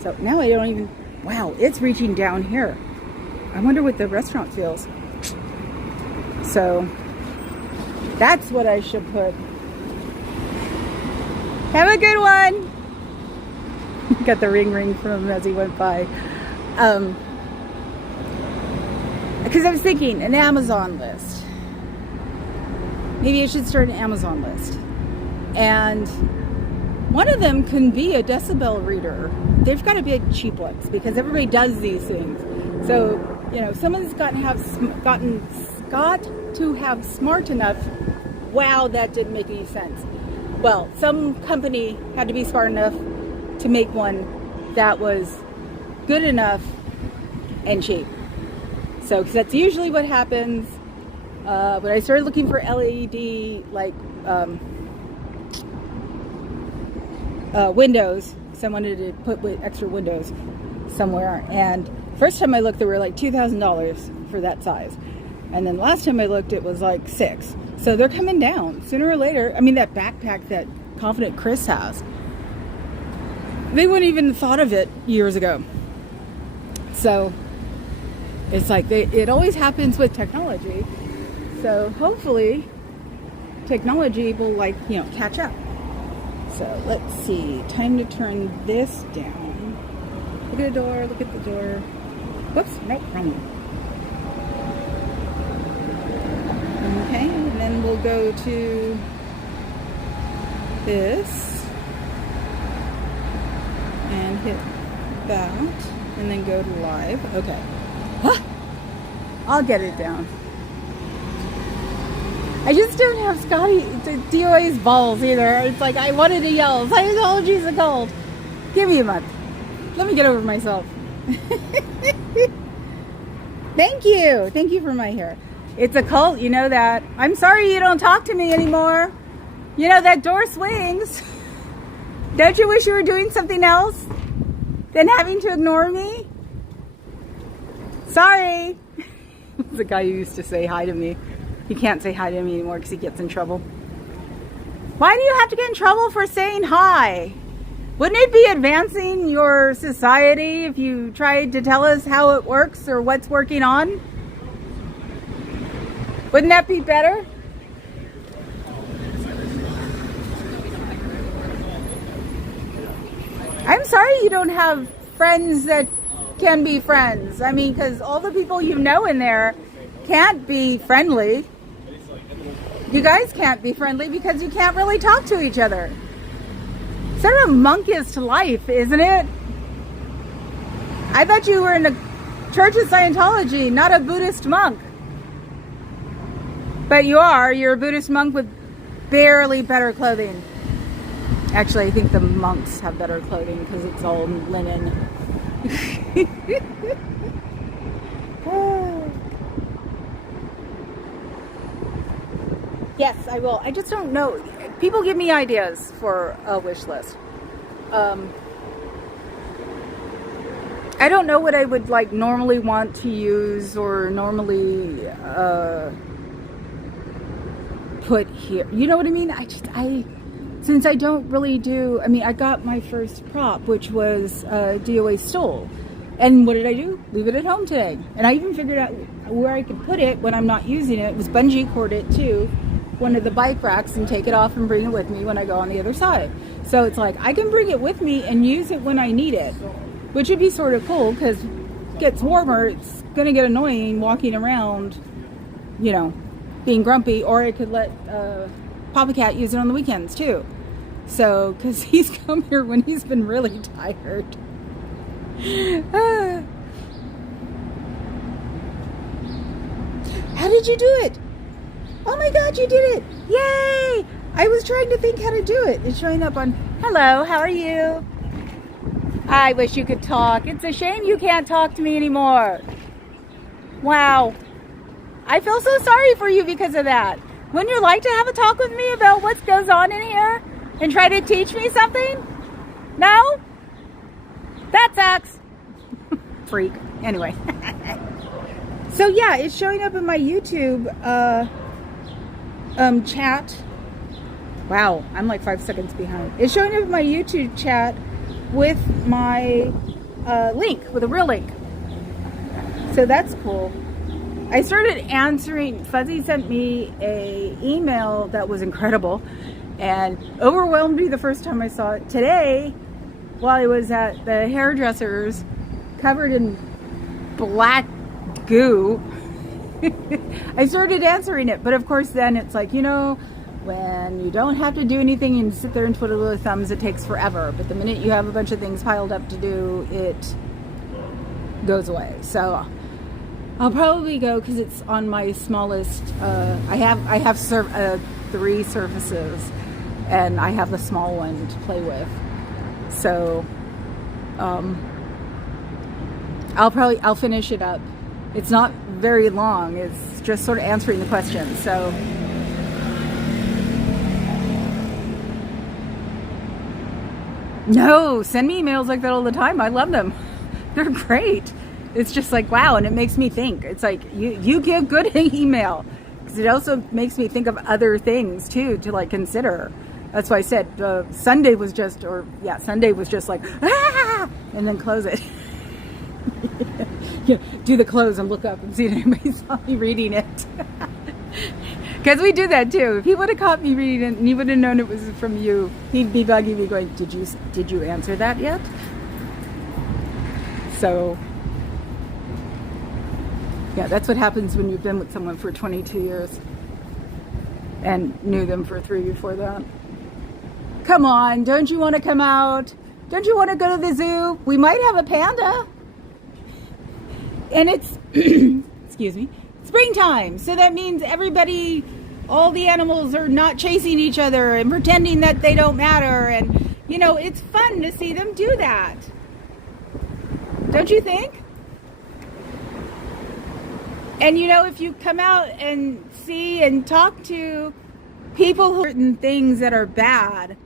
So now I don't even... Wow, it's reaching down here. I wonder what the restaurant feels. So, that's what I should put. Have a good one! Got the ring from him as he went by. Because I was thinking, an Amazon list. Maybe I should start an Amazon list. And one of them can be a decibel reader. They've got to be cheap ones, because everybody does these things. So, someone's got to have smart enough. Wow, that didn't make any sense. Well, some company had to be smart enough to make one that was good enough and cheap. So, because that's usually what happens. When I started looking for LED, windows, because I wanted to put extra windows somewhere. And first time I looked, they were like $2,000 for that size. And then last time I looked, it was like $6,000. So they're coming down sooner or later. I mean, that backpack that Confident Chris has, they wouldn't even thought of it years ago. So it's like it always happens with technology. So hopefully technology will catch up. So let's see, time to turn this down. Look at the door, look at the door. Whoops, nope, wrong one. Okay, and then we'll go to this and hit that and then go to live. Okay. Ah, I'll get it down. I just don't have DOA's balls either. It's like I wanted to yell, Scientology's a cult. Give me a month. Let me get over myself. Thank you. Thank you for my hair. It's a cult, you know that. I'm sorry you don't talk to me anymore. You know, that door swings. Don't you wish you were doing something else than having to ignore me? Sorry. The guy who used to say hi to me. He can't say hi to me anymore because he gets in trouble. Why do you have to get in trouble for saying hi? Wouldn't it be advancing your society if you tried to tell us how it works or what's working on? Wouldn't that be better? I'm sorry you don't have friends that can be friends. I mean, because all the people you know in there can't be friendly. You guys can't be friendly because you can't really talk to each other. Sort of monkish life, isn't it? I thought you were in the Church of Scientology, not a Buddhist monk. But you are. You're a Buddhist monk with barely better clothing. Actually, I think the monks have better clothing because it's all linen. Yes, I will. I just don't know. People give me ideas for a wish list. I don't know what I would like normally want to use or normally put here. You know what I mean? Since I don't really do, I mean, I got my first prop, which was DOA stole. And what did I do? Leave it at home today. And I even figured out where I could put it when I'm not using it. It was bungee cord it to one of the bike racks and take it off and bring it with me when I go on the other side. So it's like, I can bring it with me and use it when I need it, which would be sort of cool because it gets warmer. It's going to get annoying walking around, you know, being grumpy, or I could let Papa Cat use it on the weekends too. So, because he's come here when he's been really tired. How did you do it? Oh my God, you did it! Yay! I was trying to think how to do it. It's showing up on, hello, how are you? I wish you could talk. It's a shame you can't talk to me anymore. Wow. I feel so sorry for you because of that. Wouldn't you like to have a talk with me about what goes on in here and try to teach me something? No? That sucks. Freak. Anyway. So yeah, it's showing up in my YouTube chat. Wow, I'm like 5 seconds behind. It's showing up in my YouTube chat with my link, with a real link. So that's cool. I started answering, Fuzzy sent me a email that was incredible and overwhelmed me the first time I saw it. Today, while I was at the hairdresser's, covered in black goo, I started answering it. But of course then it's like, you know, when you don't have to do anything and sit there and twiddle the thumbs, it takes forever. But the minute you have a bunch of things piled up to do, it goes away. So I'll probably go because it's on my smallest. I have 3 surfaces, and I have the small one to play with. So I'll finish it up. It's not very long. It's just sort of answering the questions. So no, send me emails like that all the time. I love them. They're great. It's just like, wow, and it makes me think. It's like, you give good email. Because it also makes me think of other things, too, to, like, consider. That's why I said Sunday was just like, ah! And then close it. Do the close and look up and see if anybody saw me reading it. Because we do that, too. If he would have caught me reading it and he would have known it was from you, he'd be bugging me going, did you answer that yet? So, yeah, that's what happens when you've been with someone for 22 years and knew them for 3 before that. Come on, don't you want to come out? Don't you want to go to the zoo? We might have a panda. And it's, excuse me, springtime. So that means everybody, all the animals are not chasing each other and pretending that they don't matter. And, you know, it's fun to see them do that. Don't you think? And, you know, if you come out and see and talk to people who are certain things that are bad,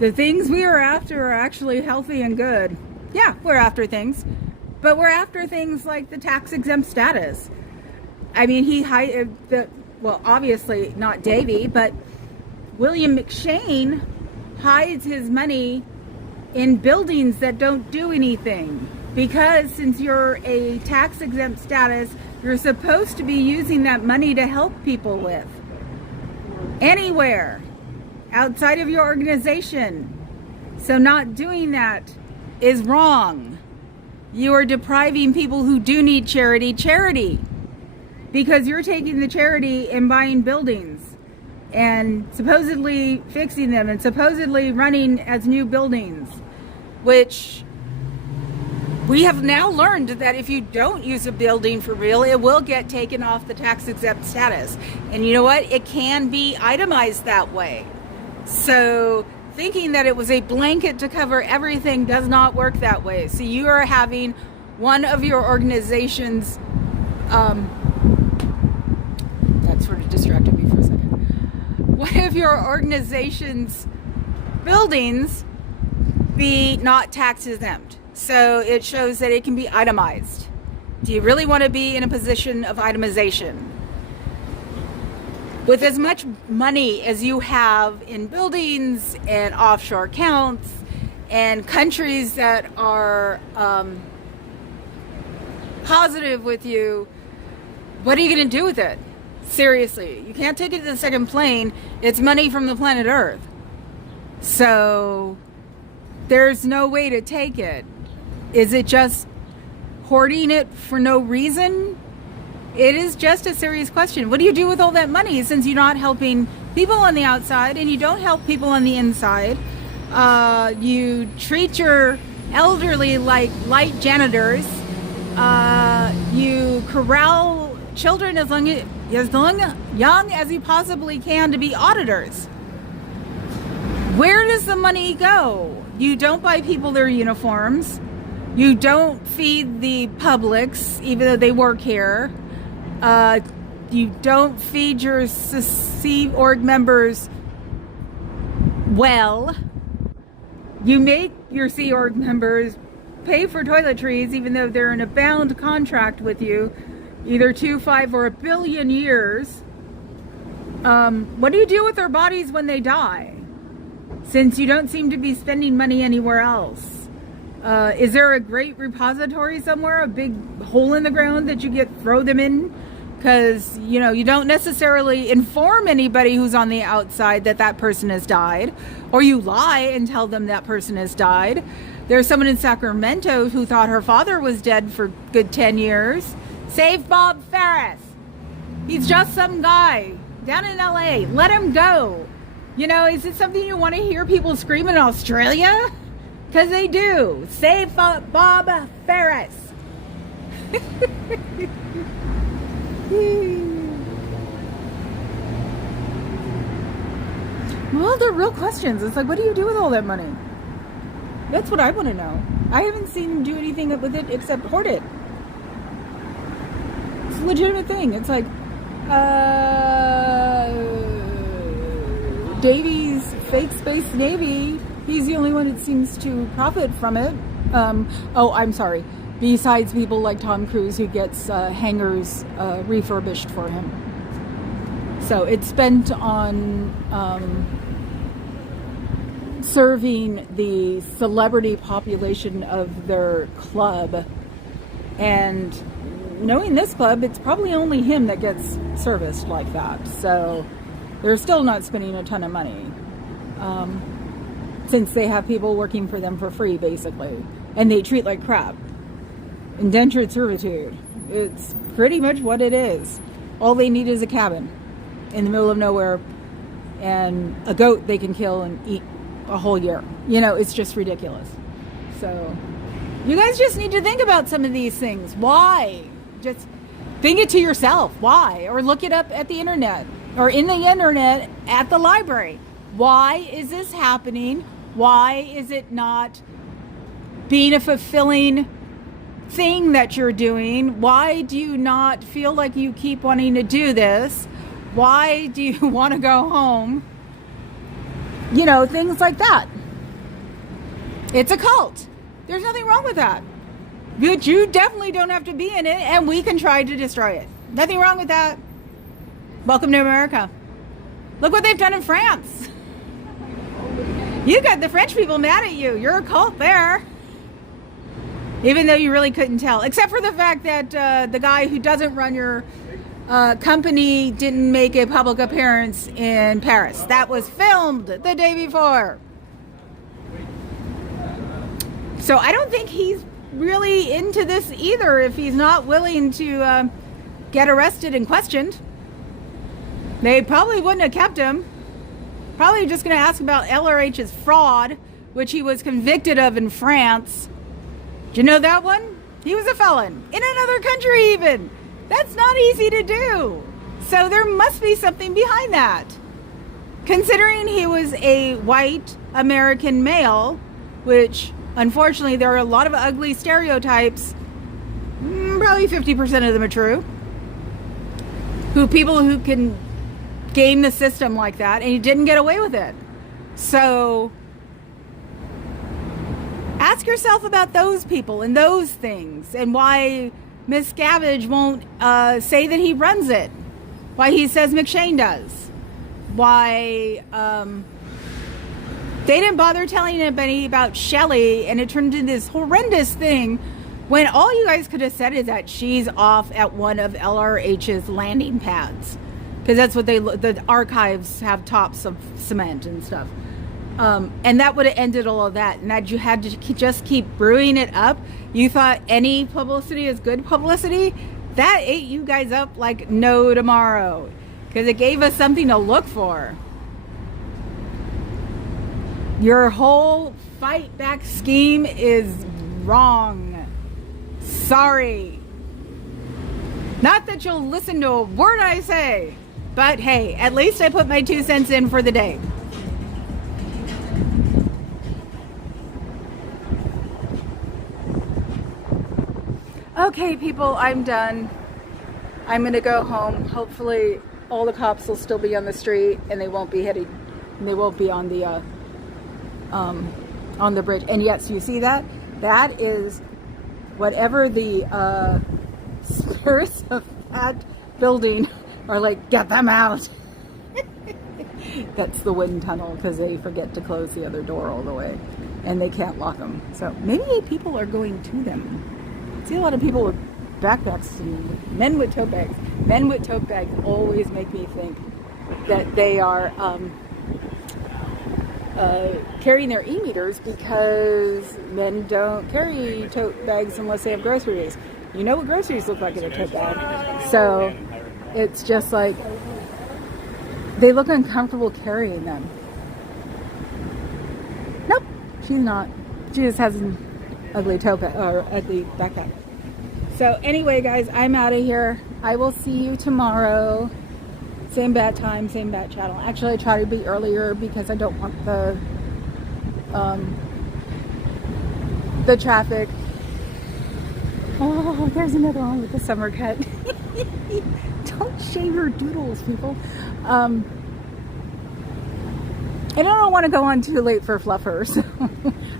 the things we are after are actually healthy and good. Yeah, we're after things. But we're after things like the tax-exempt status. I mean, well, obviously not Davy, but William McShane hides his money in buildings that don't do anything. Because since you're a tax-exempt status, you're supposed to be using that money to help people with. Anywhere outside of your organization. So not doing that is wrong. You are depriving people who do need charity, because you're taking the charity and buying buildings and supposedly fixing them and supposedly running as new buildings, which we have now learned that if you don't use a building for real, it will get taken off the tax exempt status. And you know what? It can be itemized that way. So thinking that it was a blanket to cover everything does not work that way. So you are having one of your organization's, that sort of distracted me for a second. One of your organization's buildings be not tax exempt. So it shows that it can be itemized. Do you really want to be in a position of itemization? With as much money as you have in buildings and offshore accounts and countries that are positive with you, what are you going to do with it? Seriously, you can't take it to the second plane. It's money from the planet Earth. So there's no way to take it. Is it just hoarding it for no reason? It is just a serious question. What do you do with all that money, since you're not helping people on the outside and you don't help people on the inside? You treat your elderly like light janitors. You corral children as young as you possibly can to be auditors. Where does the money go? You don't buy people their uniforms. You don't feed the Publix, even though they work here. You don't feed your Sea Org members well. You make your Sea Org members pay for toiletries, even though they're in a bound contract with you, either 2, 5, or 1 billion years. What do you do with their bodies when they die, since you don't seem to be spending money anywhere else? Is there a great repository somewhere, a big hole in the ground that you throw them in? Because, you know, you don't necessarily inform anybody who's on the outside that that person has died, or you lie and tell them that person has died. There's someone in Sacramento who thought her father was dead for good 10 years. Save Bob Ferris. He's just some guy down in LA. Let him go. You know, is it something you want to hear people scream in Australia? Because they do. Save Bob Ferris. Well, they're real questions. It's like, what do you do with all that money? That's what I want to know. I haven't seen him do anything with it except hoard it. It's a legitimate thing. It's like, Davy's fake space navy, he's the only one that seems to profit from it. Oh, I'm sorry. Besides people like Tom Cruise, who gets hangars refurbished for him. So it's spent on serving the celebrity population of their club. And knowing this club, it's probably only him that gets serviced like that. So they're still not spending a ton of money. Since they have people working for them for free, basically. And they treat like crap. indentured servitude. It's pretty much what it is. All they need is a cabin in the middle of nowhere and a goat they can kill and eat a whole year. You know, it's just ridiculous. So you guys just need to think about some of these things. Why? Just think it to yourself. Why? Or look it up at the internet or in the internet at the library. Why is this happening? Why is it not being a fulfilling thing that you're doing? Why do you not feel like you keep wanting to do this? Why do you want to go home? You know, things like that. It's a cult. There's nothing wrong with that. But you definitely don't have to be in it, and we can try to destroy it. Nothing wrong with that. Welcome to America. Look what they've done in France. You got the French people mad at you. You're a cult there. Even though you really couldn't tell. Except for the fact that the guy who doesn't run your company didn't make a public appearance in Paris. That was filmed the day before. So I don't think he's really into this either if he's not willing to get arrested and questioned. They probably wouldn't have kept him. Probably just going to ask about LRH's fraud, which he was convicted of in France. Do you know that one? He was a felon in another country even. That's not easy to do. So there must be something behind that. Considering he was a white American male, which unfortunately there are a lot of ugly stereotypes, probably 50% of them are true, people who can game the system like that, and he didn't get away with it. So ask yourself about those people and those things, and why Miscavige won't say that he runs it, why he says McShane does, why they didn't bother telling anybody about Shelley, and it turned into this horrendous thing when all you guys could have said is that she's off at one of LRH's landing pads, because that's what the archives have, tops of cement and stuff. And that would have ended all of that. And that you had to just keep brewing it up. You thought any publicity is good publicity. That ate you guys up like no tomorrow, because it gave us something to look for. Your whole fight back scheme is wrong. Sorry. Not that you'll listen to a word I say, but hey, at least I put my 2 cents in for the day. Okay, people, I'm done. I'm gonna go home. Hopefully all the cops will still be on the street, and they won't be on the bridge. And yes, you see that? That is whatever the spirits of that building are like, get them out. That's the wind tunnel, because they forget to close the other door all the way, and they can't lock them. So maybe people are going to them. I see a lot of people with backpacks and men with tote bags. Men with tote bags always make me think that they are carrying their e-meters, because men don't carry tote bags unless they have groceries. You know what groceries look like in a tote bag. So it's just like they look uncomfortable carrying them. Nope, she's not. She just has an ugly tote bag, or ugly backpack. So anyway, guys, I'm out of here. I will see you tomorrow. Same bat time, same bat channel. Actually, I try to be earlier because I don't want the traffic. Oh, there's another one with the summer cut. Don't shave your doodles, people. And I don't want to go on too late for fluffers.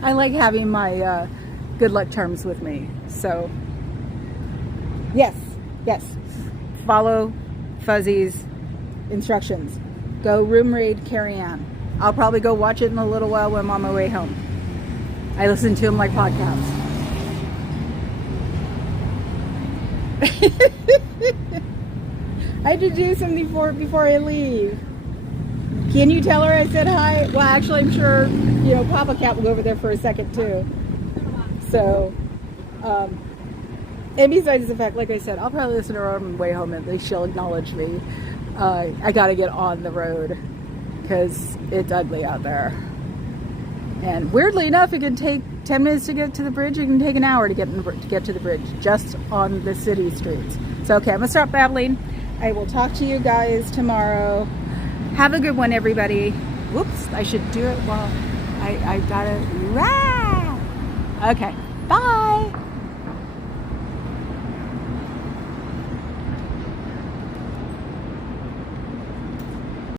I like having my good luck charms with me. So, yes, follow Fuzzy's instructions. Go room raid Carrie Ann. I'll probably go watch it in a little while when I'm on my way home. I listen to him like podcasts. I had to do something before I leave. Can you tell her I said hi? Well, actually, I'm sure, Papa Cat will go over there for a second too. So, And besides the fact, like I said, I'll probably listen to her on the way home. At least she'll acknowledge me. I gotta get on the road because it's ugly out there. And weirdly enough, it can take 10 minutes to get to the bridge. It can take an hour to get to the bridge just on the city streets. So, okay, I'm gonna stop babbling. I will talk to you guys tomorrow. Have a good one, everybody. Whoops, I should do it while I got it. Okay, bye.